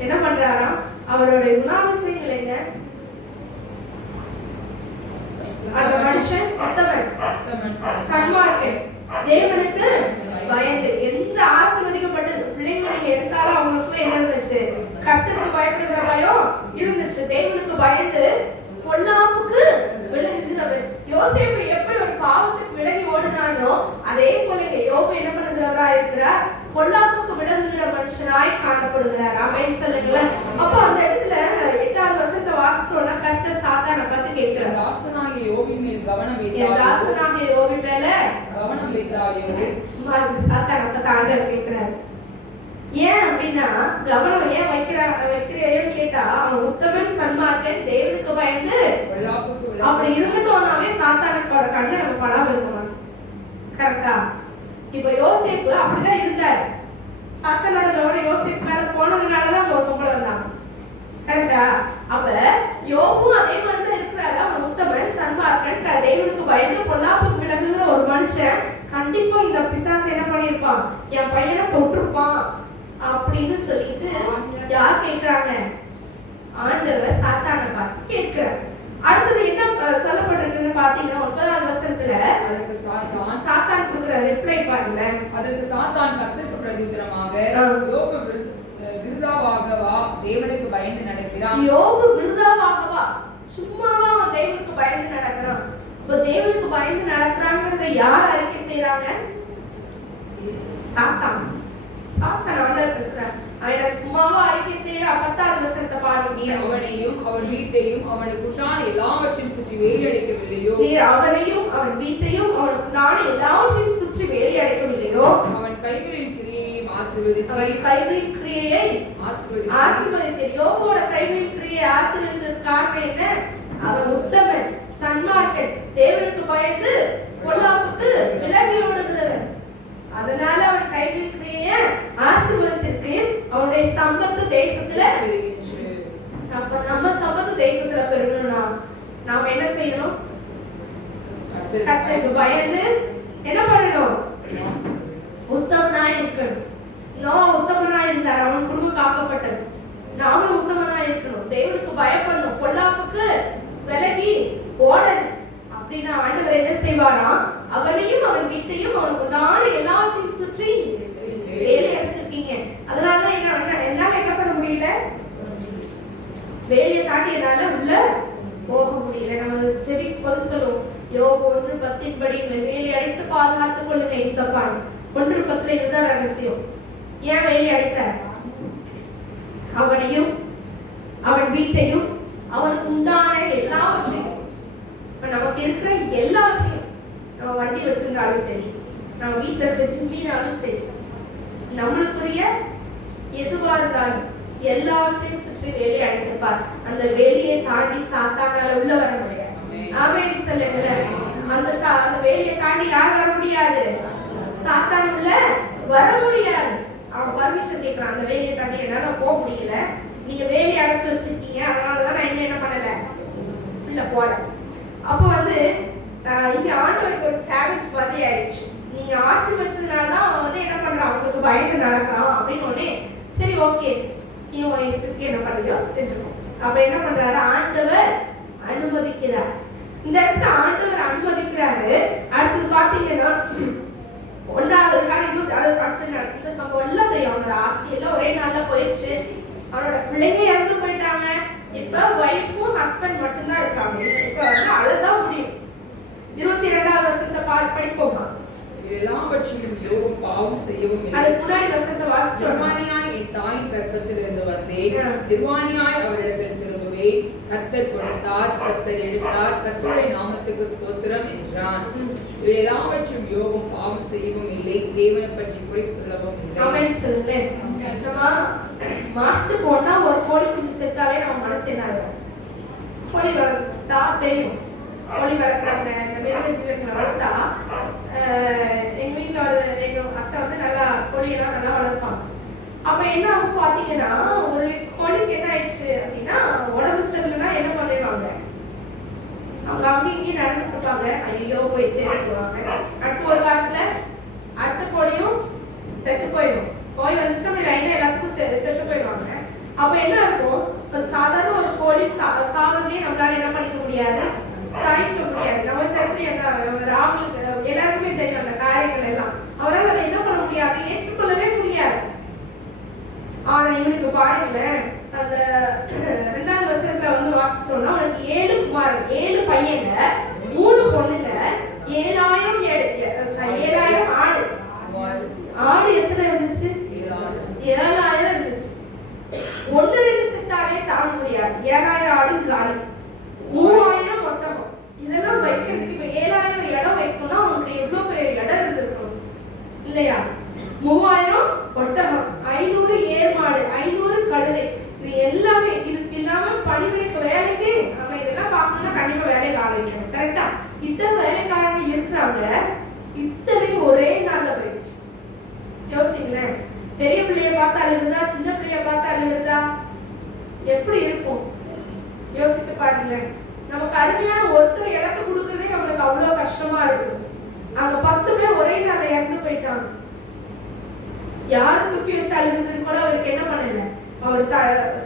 என்ன பண்றாராம்? அவருடைய குணாதிசயங்கள் என்ன? அந்த மனுஷன் உத்தமன், சன்மார்க்கன், தேவனுக்கு பயந்து. எந்த ஆசீர்வதிக்கப்பட்ட பிள்ளைங்களை நீங்க எடுத்தாலும் அவங்களுக்குள்ள என்ன இருந்துச்சு? கர்த்தருக்கு பயப்படுகிற பயம் இருந்துச்சு. தேவனுக்கு பயந்து பொல்லாப்புக்கு விலகுகிறவர். யோசேப்பு எப்படி ஒரு பாவத்துக்கு விலகி ஓடினானோ அதே போல யோபு என்ன பண்ணுகிறவரா இருக்கிறார்? பொல்லாப்புக்கு விலகுகிற மனுஷனாய் காணப்படுகிறார். ஆமென் சொல்லுங்களேன். அப்ப அந்த இடத்துல 8வது வசனத்தை வாசிச்சோம்னா கர்த்தர் சாத்தானை பார்த்து கேட்கிறார், தாசனாகிய யோபின் மேல் கவனம் வைத்தாயோ? என் தாசனாகிய யோபின் மேல கவனம் வைத்தாயோ? சும்மா சாத்தானை பார்த்து ஆண்டவர் கேட்கிறார். ஏன் அப்படின்னா கவனம் ஏன் வைக்கிறேன்னு கேட்டா, அவன் உத்தமன், சன்மார்க்கன், தேவனுக்கு பயந்து அப்படி இருந்தோம்னாவே சாத்தானுக்கோட கண்ணை நம்ம படாம இருக்கணும். கரெக்டா? இப்ப யோசேப்பு அப்படிதான் இருந்தாரு. சாத்தானோட கவனம் யோசேப்பு மேல போனதுனாலதான் ஒரு பொம்பளை வந்தாங்க. கரெக்டா? அப்ப யோபு அதே மாதிரிதான் இருக்கிறாரு. அவன் உத்தமன், சன்மார்க்கன், தேவனுக்கு பயந்து பொல்லாப்புக்கு விலகுகிற ஒரு மனுஷன். கண்டிப்பா இந்த பிசாசு என்ன பண்ணிருப்பான்? என் பையனை தொட்டிருப்பான் அப்படின்னு சொல்லிட்டு யார் கேட்கிறாங்க? ஆண்டவர் சாத்தானை பார்த்து கேட்கிறார். அடுத்தது என்ன சொல்லப்பட்டிருக்குன்னு பாத்தீங்கன்னா 9வது வசனத்துல அதற்கு சாத்தான் கொடுக்கிற ரிப்ளை பாருங்க. அதற்கு சாத்தான் கர்த்தருக்கு பிரதியுத்தரமாக, யோபு விருதாவாகவா தேவனுக்கு பயந்து நடக்கிறான்? யோபு விருதாவாகவா? சும்மாவா அவன் தேவனுக்கு பயந்து நடக்கிறான்? இப்ப தேவனுக்கு பயந்து நடக்கிறான்றத யார் அறிக்கை செய்யறாங்க? சாத்தான். சாத்தான் ஆண்டவர் பேசுறார். அவனை சும்மாவா அறிக்கை செய்யற 10வது வசனத்தை பாருங்க. நீ அவனையும் அவன் வீட்டையும் அவனுக்கு உண்டான எல்லாவற்றையும் சுற்றி வேலி அடைக்கவில்லையோ? நீர் அவனையும் அவன் வீட்டையும் அவனுக்கு உண்டான எல்லாவற்றையும் சுற்றி வேலி அடைக்கவில்லையோ? அவன் கைகளின் கிரியையை ஆசீர்வதித்து, அவன் கைகளின் கிரியையை ஆசீர்வதித்து. யோபுவோட கைகளின் கிரியை ஆசீர்வதித்ததற்கு காரணம் என்ன? அவன் உத்தமன், சன்மார்க்கன், தேவனுக்கு பயந்து பொல்லாப்புக்கு விலகி ஓடுகிறவன். அதனால அவன் கைகளின் கிரியை ஆசீர்வாதத்திற்கு அவனுடைய சம்பத்து தேசத்துல பெருகிற்று. அப்ப நம்ம சம்பத்து தேசத்துல பெருகணும்னா நாம என்ன செய்யணும்? கர்த்தருக்கு பயந்து என்ன பண்ணணும்? உத்தமனாய் இருக்கணும். உத்தமனாய் இருந்தார், அவன் குடும்பம் காக்கப்பட்டது. நாமளும் உத்தமனாய் இருக்கணும். தேவனுக்கு பயப்படணும், பொல்லாப்புக்கு விலகி ஓடணும். அப்படின்னா ஆண்டவர் என்ன செய்வாராம்? அவனையும் அவன் வீட்டையும் அவனுக்கு உண்டான எல்லாத்தையும் சுற்றி வேலை அடிச்சிருக்கீங்க. அதனாலதான் என்னால என்ன பண்ண முடியல? வேலையை தாண்டி என்னால உள்ள போக முடியல. நம்ம செவிக்கு போது சொல்லுவோம், யோபு 1:10 படி வேலையை அடித்து பாதுகாத்துக் கொள்ளுங்க இசப்பான். 1:10 இதுதான் ரகசியம். ஏன் வேலையை அடைத்தார்? அவனையும் அவன் வீட்டையும் அவனுக்கு உண்டான எல்லாவற்றையும், இப்ப நமக்கு இருக்கிற எல்லாவற்றையும், நம்ம வண்டி வச்சிருந்தாலும் சரி, நம்ம வீட்டுல இருக்க ஜிம்மினாலும் சரி, நம்மளுக்குரிய எதுவா இருந்தாலும் எல்லாத்தையும் சுற்றி வேலையை அடைத்திருப்பார். அந்த வேலையை தாண்டி சாத்தானால உள்ள வர முடியாது. ஆமென் சொல்லுங்களேன். அந்த வேலையை தாண்டி யார் வர முடியாது? சாத்தான் உள்ள வர முடியாது. அவன் பர்மிஷன் கேட்கிறான், அந்த வேலையை தாண்டி என்னால போக முடியல, நீங்க வேலையை அடைச்சு வச்சிருக்கீங்க, அதனாலதான் நான் என்ன பண்ணல, உள்ள போல. அப்போ இங்க ஆண்டவருக்கு ஒரு சேலஞ்ச் மாதிரி ஆயிடுச்சு. நீங்க ஆசீர்வச்சதுனாலதான் அவன் என்ன பண்றான், அவங்களுக்கு பயந்து நடக்கிறான் அப்படின்னு உடனே சரி ஓகே நீ வயசுக்கு என்ன பண்றியோ செஞ்சுக்கோ. அப்ப என்ன பண்றாரு, ஆண்டவர் அனுமதிக்கிறார். இந்த இடத்துல ஆண்டவர் அனுமதிக்கிறாரு. அடுத்தது பாத்தீங்கன்னா 1வது காரியம், அடுத்த இந்த சம்பவம் எல்லாம் தெரியும். அவனோட ஆஸ்தி எல்லாம் ஒரே நாள்ல போயிடுச்சு. அவனோட பிள்ளைங்க இறந்து போயிட்டாங்க. இப்ப ஒய்ஃபும் ஹஸ்பண்ட் மட்டும்தான் இருக்காங்க. இப்ப அழுதான் முடியும். 22வது வசனத்தை படிப்போமா? எல்லாவற்றிலும் யோபு பாவம் செய்யவும் இல்லை. அதுக்கு முன்னாடி வசனத்தை வாசிச்சோம். நிர்வாணியாய் என் தாயின் கர்ப்பத்திலிருந்து வந்தேன், நிர்வாணியாய் அவரிடத்தில் திரும்புவேன். கர்த்தர் கொடுத்தார், கர்த்தர் எடுத்தார், கர்த்தருடைய நாமத்துக்கு ஸ்தோத்திரம் என்றான். இவை எல்லாவற்றிலும் யோபு பாவம் செய்யவும் இல்லை, தேவனை பற்றி குறை சொல்லவும் இல்லை. ஆமென் சொல்லுங்க. நம்ம மாஸ்டர் போனா ஒரு கோழி குஞ்சு செத்தாலே நம்ம மனசு என்ன ஆகும்? கோழி வளர்த்தா தெரியும். கோழி வளர்க்குறாங்க, இந்த மேல் வளர்த்தா எங்க வீட்டுல எங்க அத்தை நல்லா கோழியெல்லாம் நல்லா வளர்ப்பாங்க. அப்ப என்ன ஆகும் பாத்தீங்கன்னா, ஒரு கோழிக்கு என்ன ஆயிடுச்சு அப்படின்னா உடம்பு சரியில்லைன்னா என்ன பண்ணிடுவாங்க, அவங்க அங்கே இங்கேயும் நடந்துட்டு இருப்பாங்க, ஐயோ போய் சேர்த்துருவாங்க. அடுத்த ஒரு வாரத்துல அடுத்த கோழியும் செத்து போயிடும். கோழி வந்துச்சு அப்படி லைனா எல்லாத்துக்கும் செத்து போயிடுவாங்க. அப்ப என்ன இருக்கும், சாதாரண ஒரு கோழி சாவதே நம்மளால என்ன பண்ணிக்க முடியாது, தாய்க்க முடியாது. நம்ம சரி ராகுல் எல்லாருக்குமே தெரியும் அந்த காரியங்கள் எல்லாம். அவரால் அதை என்ன பண்ண முடியாது, ஏற்றுக்கொள்ளவே முடியாது. ஆனா இவனுக்கு பாருங்களேன், அந்த 2வது வசனத்துல வாசிச்சோம்னா, அவனுக்கு 7 குமாரன், 7 பையங்க, 3 பொண்ணுங்க, 7000 ஆடு. ஆடு எத்தனை இருந்துச்சு? 7000 இருந்துச்சு. 1-2 செத்தாலே தாங்க முடியாது. 7000 ஆடு காலி, 3000 ஒட்டகம். இதெல்லாம் வைக்கிறதுக்கு இப்ப 7000 இடம் வைக்கணும்னா அவனுக்கு எவ்வளவு பெரிய இடம் இருந்திருக்கும் இல்லையா? 3000 ஒட்டகம், 500 ஏர்மாடு, 500 கழுதை. இது எல்லாமே இதுக்கு இல்லாம பணிபுரிக்க வேலைக்கு நம்ம இதெல்லாம் பார்க்கணும்னா கண்டிப்பா வேலைக்கு ஆரம்பிக்கணும். கரெக்டா? இத்தனை வேலைக்காரங்க இருக்கிறாங்க, இத்தனை ஒரே நாள்ல போயிடுச்சு. யோசிங்களேன். பெரிய பிள்ளைய பார்த்து அழுகுதா, சின்ன பிள்ளைய பார்த்து அழுகுதா, எப்படி இருக்கும் யோசித்து பாருங்களேன். நமக்கு அருமையான ஒருத்தர் இலக்கு கொடுக்கறதே நம்மளுக்கு அவ்வளவு கஷ்டமா இருக்கு. அங்க 10 பேர் ஒரே நாள்ல இறந்து போயிட்டாங்க. யாரு தூக்கி வச்சு அழுகுறது கூட அவருக்கு என்ன பண்ணல, அவர்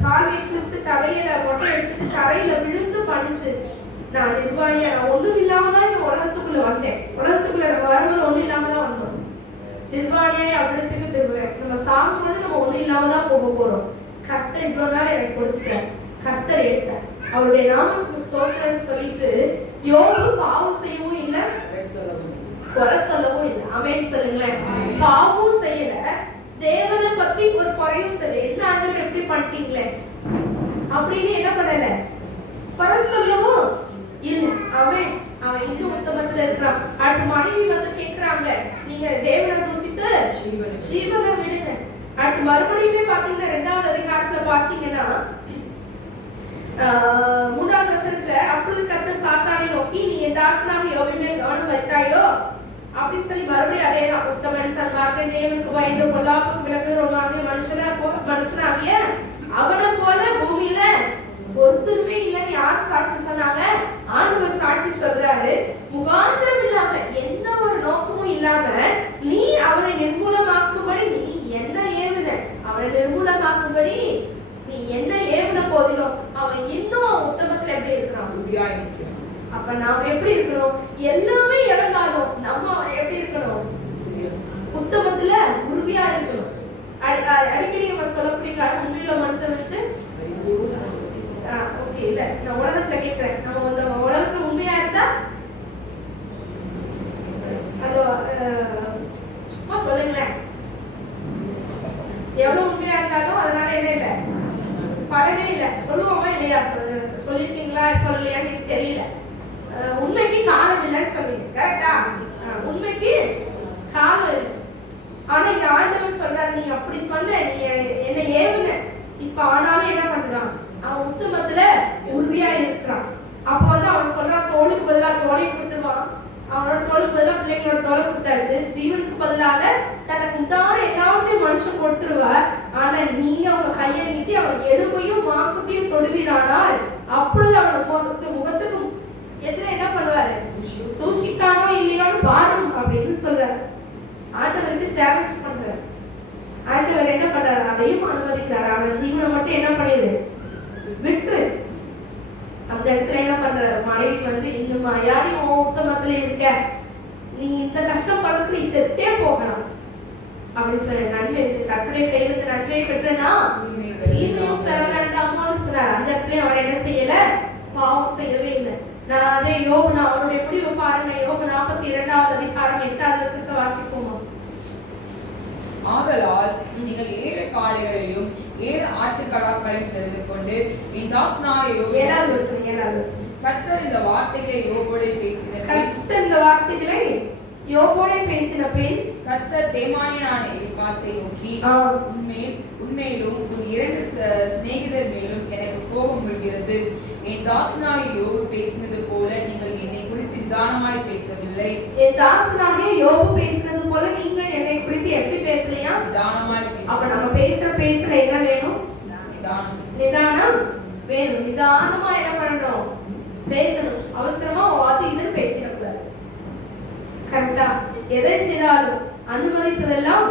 சாவியை குடிச்சிட்டு தலையில மொட்டை அடிச்சுட்டு தரையில விழுந்து பணிச்சு, நான் நிர்வாணியா, நான் ஒண்ணும் இல்லாம தான் இந்த உலகத்துக்குள்ள வந்தேன், உலகத்துக்குள்ள நம்ம வரும்போது ஒண்ணும் இல்லாம தான் வந்தோம், நிர்வாணியாய் அவ்விடத்துக்கு திரும்புவேன், நம்ம சாகும்போது நம்ம ஒண்ணும் இல்லாம தான் போக போறோம். கர்த்தர் இவ்வளவு நாள் எனக்கு கொடுத்துட்டார், கர்த்தர் எடுத்தார், அவருடைய நாமத்துக்கு ஸ்தோத்திரம்னு சொல்லிட்டு யோபு பாவம் செய்யவும் இல்லை, குறை சொல்லவும் இல்லை. ஆமென் சொல்லுங்களேன். பாவம் செய்யல, தேவனை பத்தி ஒரு குறையும் சொல்ல, என்ன ஆண்டவர் எப்படி பண்ணிட்டீங்களே அப்படின்னு என்ன பண்ணல, குறை சொல்லவும் இல்லை. அவன் இன்னும் உத்தமத்துல இருக்கிறான். அடுத்த மனைவி கேட்கிறாங்க, நீங்க தேவனை தூசித்து ஜீவனை விடுங்க. அடுத்து மறுபடியுமே பாத்தீங்கன்னா 2வது அதிகாரத்துல பாத்தீங்கன்னா 3வது வசனத்துல, அப்பொழுது கர்த்தர் சாத்தானை நோக்கி, நீ என் தாசனாக யோபின் மேல் கவனம் வைத்தாயோ அப்படின்னு சொல்லி மறுபடியும் அதேதான், உத்தமன் சன்மார்க்கன் தேவனுக்கு பயந்து பொல்லாப்புக்கு விலகுறவனாகிய மனுஷனாகிய அவனை போல பூமியில ஒருத்தருமே இல்லைன்னு யார் சாட்சி சொன்னாங்க? ஆண்டவர் சாட்சி சொல்றாரு. முகாந்திரம் இல்லாம, எந்த ஒரு நோக்கமும் இல்லாம நீ அவனை நிர்மூலமாக்கும்படி நீ என்ன ஏவுன, அவனை நிர்மூலமாக்கும்படி நீ என்ன ஏவுன போதிலும் அவன் இன்னும் உத்தமத்துல எப்படி இருக்கிறான்? அப்ப நாம எப்படி இருக்கணும்? எல்லாமே இழந்தாலும் நம்ம எப்படி இருக்கணும்? உத்தமத்துல உறுதியா இருக்கணும். அடிக்கடி நம்ம சொல்லக்கூடிய உண்மையில மனுஷனுக்கு ஓகே இல்ல, நான் உலகத்துல கேட்கிறேன், நம்ம இந்த உலகத்துல உண்மையா இருந்தா அது சும்மா சொல்லுங்களேன். காலமே இல்லை. சொல்லுவோமா இல்லையா? சொல்லிருக்கீங்களா சொல்லலையான்னு எனக்கு தெரியல. உண்மைக்கு காலம் இல்லைன்னு சொல்லுங்க. கரெக்டா? உண்மைக்கு காலம் இல்லை. ஆனா இந்த ஆண்டவர் சொல்றாரு, நீ அப்படி சொன்ன, நீ என்ன ஏவுன, இப்ப ஆனாலும் என்ன பண்றான்? அவன் உத்தமத்துல உறுதியா இருக்கிறான். அப்ப வந்து அவன் சொல்றான், தோளுக்கு பதிலா தோலை கொடுத்துருவான். அவனோட தோளுக்கு பதிலா பிள்ளைங்களோட தோலை கொடுத்தாச்சு. ஜீவனுக்கு பதிலாக தனக்கு உண்டான எல்லாத்தையும் மனுஷன் கொடுத்துருவார். ஆனா நீங்க அவங்க கையை நீட்டி அவன் எலும்பையும் மாம்சத்தையும் தொடுவீரானால் அப்பொழுது அவன் முகத்துக்கு எதிர என்ன பண்ணுவாரு? தூஷிக்கானோ இல்லையோன்னு பாரும் அப்படின்னு சொல்றாரு. ஆண்டவருக்கு சேலஞ்ச் பண்றாரு. ஆண்டவர் என்ன பண்றாரு? அதையும் அனுமதிக்கிறார். ஆனா ஜீவனை மட்டும் என்ன பண்ணிடு? விட்டு. அந்த இடத்துல என்ன பண்றாரு? மனைவி வந்து இன்னும் யாரு உத்தமத்துல இருக்க, நீ இந்த கஷ்டப்படுறதுக்கு நீ செத்தே போகலாம் அப்படி சொல்ற. நன்மை கர்த்தருடைய கையிலிருந்து நன்மையை பெற்றனா தீமையும் பெற வேண்டாமோன்னு சொன்னார். அந்த இடத்துல அவர் என்ன செய்யல? பாவம் செய்யவே இல்லை. நான் அதே யோபு, அவருடைய முடிவு பாருங்க. யோபு 42வது அதிகாரம் 8வது வசனத்தை வாசிப்போமா? ஆதலால் நீங்கள் 7 காளைகளையும் 7 ஆட்டுக்கடாக்களையும் தெரிந்து கொண்டு என் தாசனாகிய யோபு 7வது வசனம். கர்த்தர் இந்த வார்த்தைகளை யோபோடே பேசின பின் கர்த்தர் தேமானியனான எலிப்பாசை நோக்கி, உன்மேலும் உன் 2 சிநேகிதர் மேலும் எனக்கு கோபம் கொள்கிறது. என் தாசனாகிய யோபு பேசினது போல நீங்கள் என்னை குறித்து நிதானமாய் பேசவில்லை. என் தாசனாகிய யோபு பேசினது போல நீங்கள் என்னை குறித்து எப்படி பேசலையா? நிதானமாய் பேச. அப்ப நம்ம பேசுற பேச்சுல என்ன வேணும்? நிதானம் வேணும். நிதானமா என்ன பண்ணணும்? பேசணும். அவசரமா அது இதுன்னு பேசிடக்கூடாது. கரெக்டா? எதை செய்தாலும் அனுமதிப்பதெல்லாம்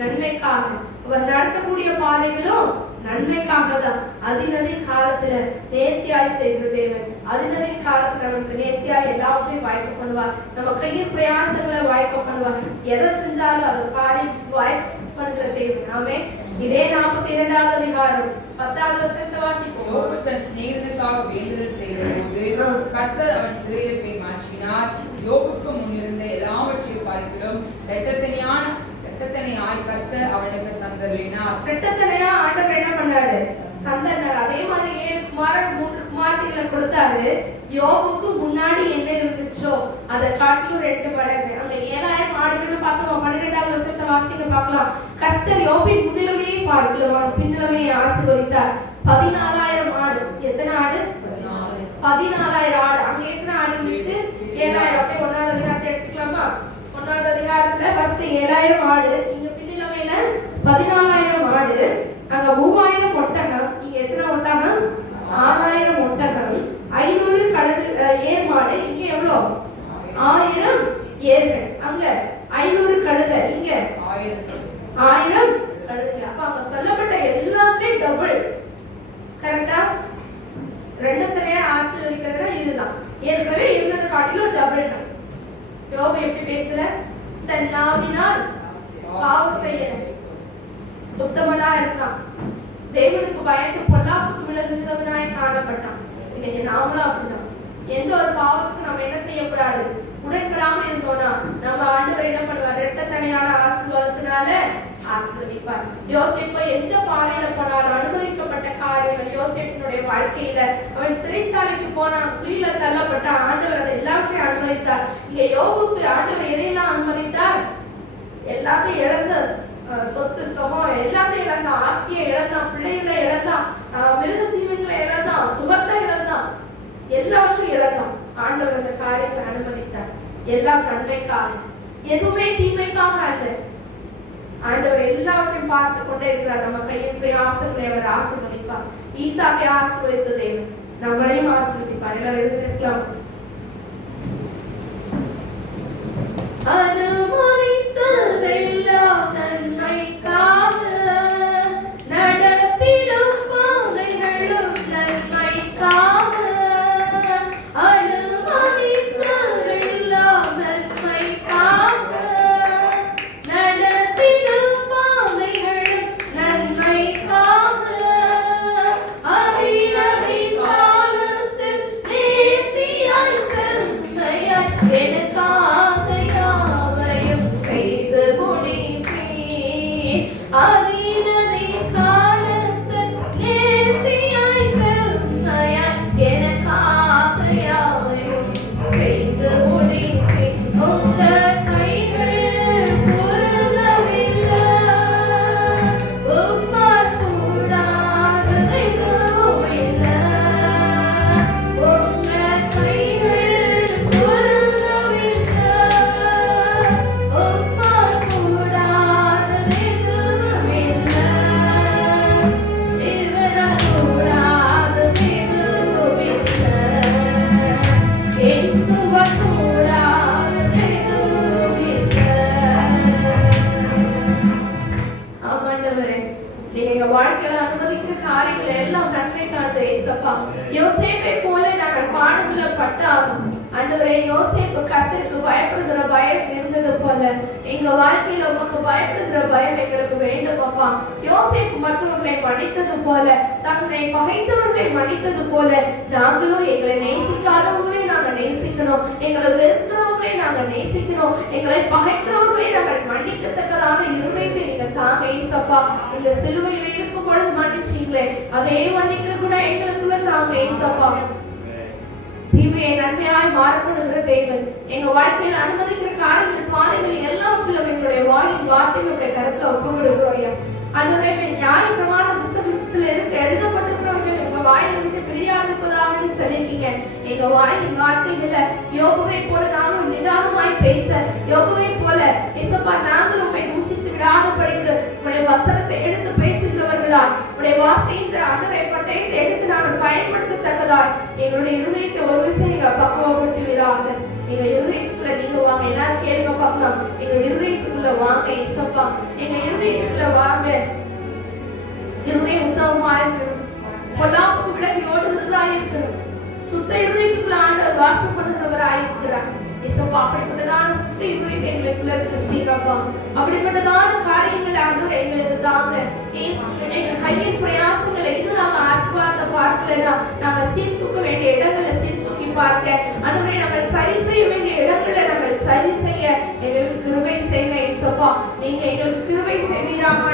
நன்மைக்காக. அவர் நடத்தக்கூடிய பாதைகளும் நன்மைக்காக தான். அதினதின் காலத்துல நேர்த்தியாய் செய்கிற தேவன் அதினதின் காலத்துல நமக்கு நேர்த்தியாய் எல்லாவற்றையும் வாய்க்க பண்ணுவார். நம்ம கையின் பிரயாசங்களை வாய்க்க பண்ணுவார். எதை செஞ்சாலும் அது காரியம் வாய்ப்படுகிற தேவன். ஆமே. இதே 42வது அதிகாரம் 10வது வசனத்தை வாசிப்போம். யோபு தன் சிநேகிதனுக்காக வேண்டுதல் செய்தபோது கர்த்தர் அவன் சிறையிருப்பை மாற்றினார். யோபுக்கு முன்னிருந்த எல்லாவற்றையும் பார்க்கிலும் இரட்டத்தனையாய் கர்த்தர் அவனுக்கு தந்தருளினார். இரட்டத்தனையா ஆண்டவர் என்ன பண்ணாரு? தந்தனார். அதே மாதிரி 7 குமாரர் 3 குமாரத்திகளை கொடுத்தாரு. யோபுக்கு முன்னாடி என்ன இருந்துச்சோ அதை காட்டிலும் 2 மடங்கு. அங்க 7000 ஆடுகள்னு பார்க்கலாம். 12வது வசனத்தை வாசிக்க பார்க்கலாம். கர்த்தர் யோபின் முன்னிலைமையை பார்க்கலாம், அவன் பின்னிலைமையை ஆசீர்வதித்தார். 14000 ஆடு. எத்தனை ஆடு? 14000 ஆடு. அங்க எத்தனை ஆடு இருந்துச்சு? 7000. அப்படியே 1வது அதிகாரத்தை எடுத்துக்கலாமா? 1வது அதிகாரத்துல ஃபர்ஸ்ட் 7000 ஆடு. இங்க பின்னிலைமையில 14000 ஆடு. அங்க 3000 ஒட்டகம். இங்க எத்தனை ஒட்டகம்? 6000 ஒட்டகம். 500 கழுகு ஏர் மாடு. இங்க எவ்வளோ? 1000 ஏர்கள். அங்க 500 கழுதை. இங்க 1000 கழுதை. அப்ப அங்க சொல்லப்பட்ட எல்லாத்துலயும் டபுள். கரெக்டா? ரெண்டுத்திலேயே ஆசீர்வதிக்கிறதுனா இதுதான். ஏற்கனவே இருந்தது காட்டிலும் டபுள் தான். யோபு எப்படி பேசல? தன் நாவினால் பாவம் செய்யல, உத்தமனா இருக்கான், தேவனுக்கு பயந்து பொல்லாப்புக்கு விலகுகிறவனாய் காணப்பட்டான். இன்னைக்கு நாமளும் அப்படிதான். எந்த ஒரு பாவத்துக்கு நம்ம என்ன செய்யக்கூடாது? உடன்படாம இருந்தோம்னா நம்ம ஆண்டவர் என்ன பண்ணுவார்? இரட்டத்தனையான ஆசீர்வாதத்தினால ஆசீர்வதிப்பார். யோசேப்பு எந்த பாதையில போனாலும் அனுமதிக்கப்பட்ட காரியங்கள் யோசேப்பினுடைய வாழ்க்கையில, அவன் சிறைச்சாலைக்கு போனான், குழியில தள்ளப்பட்டான், ஆண்டவர் அதை எல்லாத்தையும் அனுமதித்தார். இங்க யோபுக்கு ஆண்டவர் எதையெல்லாம் அனுமதித்தார்? எல்லாத்தையும் இழந்த சொத்து சுகம் எல்லாத்தையும் இழந்தான். ஆஸ்தியை இழந்தான், பிள்ளைகளை இழந்தான், மிருக ஜீவன்களை இழந்தான், சுகத்தை இழந்தான், எல்லாவற்றையும் இழந்தான். ஆண்டவர் அந்த காரியத்தை அனுமதித்தார். எல்லாம் நன்மைக்காக, எதுவுமே தீமைக்காக அல்ல. ஆண்டவர் எல்லாவற்றையும் பார்த்து கொண்டே இருக்கிறார். நம்ம கையின் பிரயாசங்களை அவர் ஆசீர்வதிப்பார். ஈசாக்கை ஆசீர்வதித்த தேவன் நம்மளையும் ஆசீர்வதிப்பார். எல்லாரும் எழுந்திருக்கலாம். அனுமதித்ததெல்லாம் நன்மைக்காக, நடத்திடும் பாதைகளும் நன்மைக்காக. அனுமதித்ததெல்லாம் நன்மைக்காக, நடத்திடும் பாதைகளும் நன்மைக்காக. அவிரவின் காலத்தில் நேர்த்தியாய் செம்மையாய் எனக்காக யாவர் யோசேப்பை போல நாங்கள் பாடுகளை பட்டாகும் ஆண்டவரே, யோசேப்பு கர்த்தருக்கு பயப்படுகிற பயம் இருந்தது போல எங்க வாழ்க்கையில உமக்கு பயப்படுகிற பயம் எங்களுக்கு வேண்டும் அப்பா. யோசேப்பு மற்றவர்களை மன்னித்தது போல, தங்களை பகைத்தவர்களை மன்னித்தது போல நாங்களும் எங்களை நேசிக்காதவர்களே நாங்கள் நேசிக்கணும், எங்களை வெறுக்கிறவர்களே நாங்கள் நேசிக்கணும், எங்களை பகைக்கிறவர்களே நாங்கள் மன்னிக்கத்தக்கதான இருதயத்தை நீங்க தாங்க ஏசப்பா. நீங்க சிலுவையில இருக்கும் பொழுது மன்னிச்சீங்களே, அதே மன்னிக்கிற கூட எங்களுக்குள்ள தாங்க ஏசப்பா. தீமையை நன்மையாய் மாறப்படுகிற தேவன், எங்க வாழ்க்கையில் அனுமதிக்கிற காரியங்கள் பாதைகள் எல்லாவற்றிலும் எங்களுடைய வாயின் வார்த்தைகளுடைய கருத்துல ஒப்பு விடுகிறோம். அதுவரை நியாய பிரமாண புஸ்தகத்துல இருக்க எழுதப்பட்டிருக்கிறவர்கள் உங்க வாயிலிருந்து பிரியாதிருப்பதாக சொல்லியிருக்கீங்க. எங்க வாயின் வார்த்தைகளை யோபுவை போல நாங்களும் நிதானமாய் பேச, யோபுவை போல இசப்பா நாங்களும் உண்மை தூசித்து விடாதபடிக்கு உங்களுடைய வசனத்தை எடுத்து பேசுகிறவர்களா, உங்களுடைய வார்த்தையின் அனுரை பட்டயத்தை எடுத்து நாங்கள் பயன்படுத்தத்தக்கதாய் எங்களுடைய இருதயத்தை ஒரு விஷயம் நீங்க பக்குவப்படுத்தி விடாங்க. எங்க இருதயத்துக்குள்ள நீங்க வாங்க. எல்லாரும் கேளுங்க பார்க்கலாம். எங்க இருதயத்துக்குள்ள வாங்க இசப்பா, எங்க இருதயத்துக்குள்ள வாங்க. இருதயம் உத்தமமா இருக்கணும், பொல்லாப்புக்கு விலகி ஓடுகிறதா இருக்கணும், சுத்த இருதயத்துக்குள்ள ஆண்டவர் வாசம் பண்ணுகிறவராய் இருக்கிறார் இசப்பா. அப்படிப்பட்டதான சுத்த இருதயத்தை எங்களுக்குள்ள சிருஷ்டிக்கப்பா. அப்படிப்பட்டதான காரியங்கள் ஆண்டவர் எங்களுக்கு தாங்க. எங்க கையின் பிரயாசங்களை இன்னும் நாங்க ஆசீர்வாதத்தை பார்க்கலன்னா நாங்க சீர்தூக்க வேண்டிய இடங்களை சீர்தூக்கி பார்க்க, ஆண்டவரே நாங்கள் சரி செய்ய வேண்டிய இடங்களை நாங்கள் சரி செய்ய எங்களுக்கு கிருபை செய்யுங்க இசப்பா. நீங்க எங்களுக்கு கிருபை செய்வீராக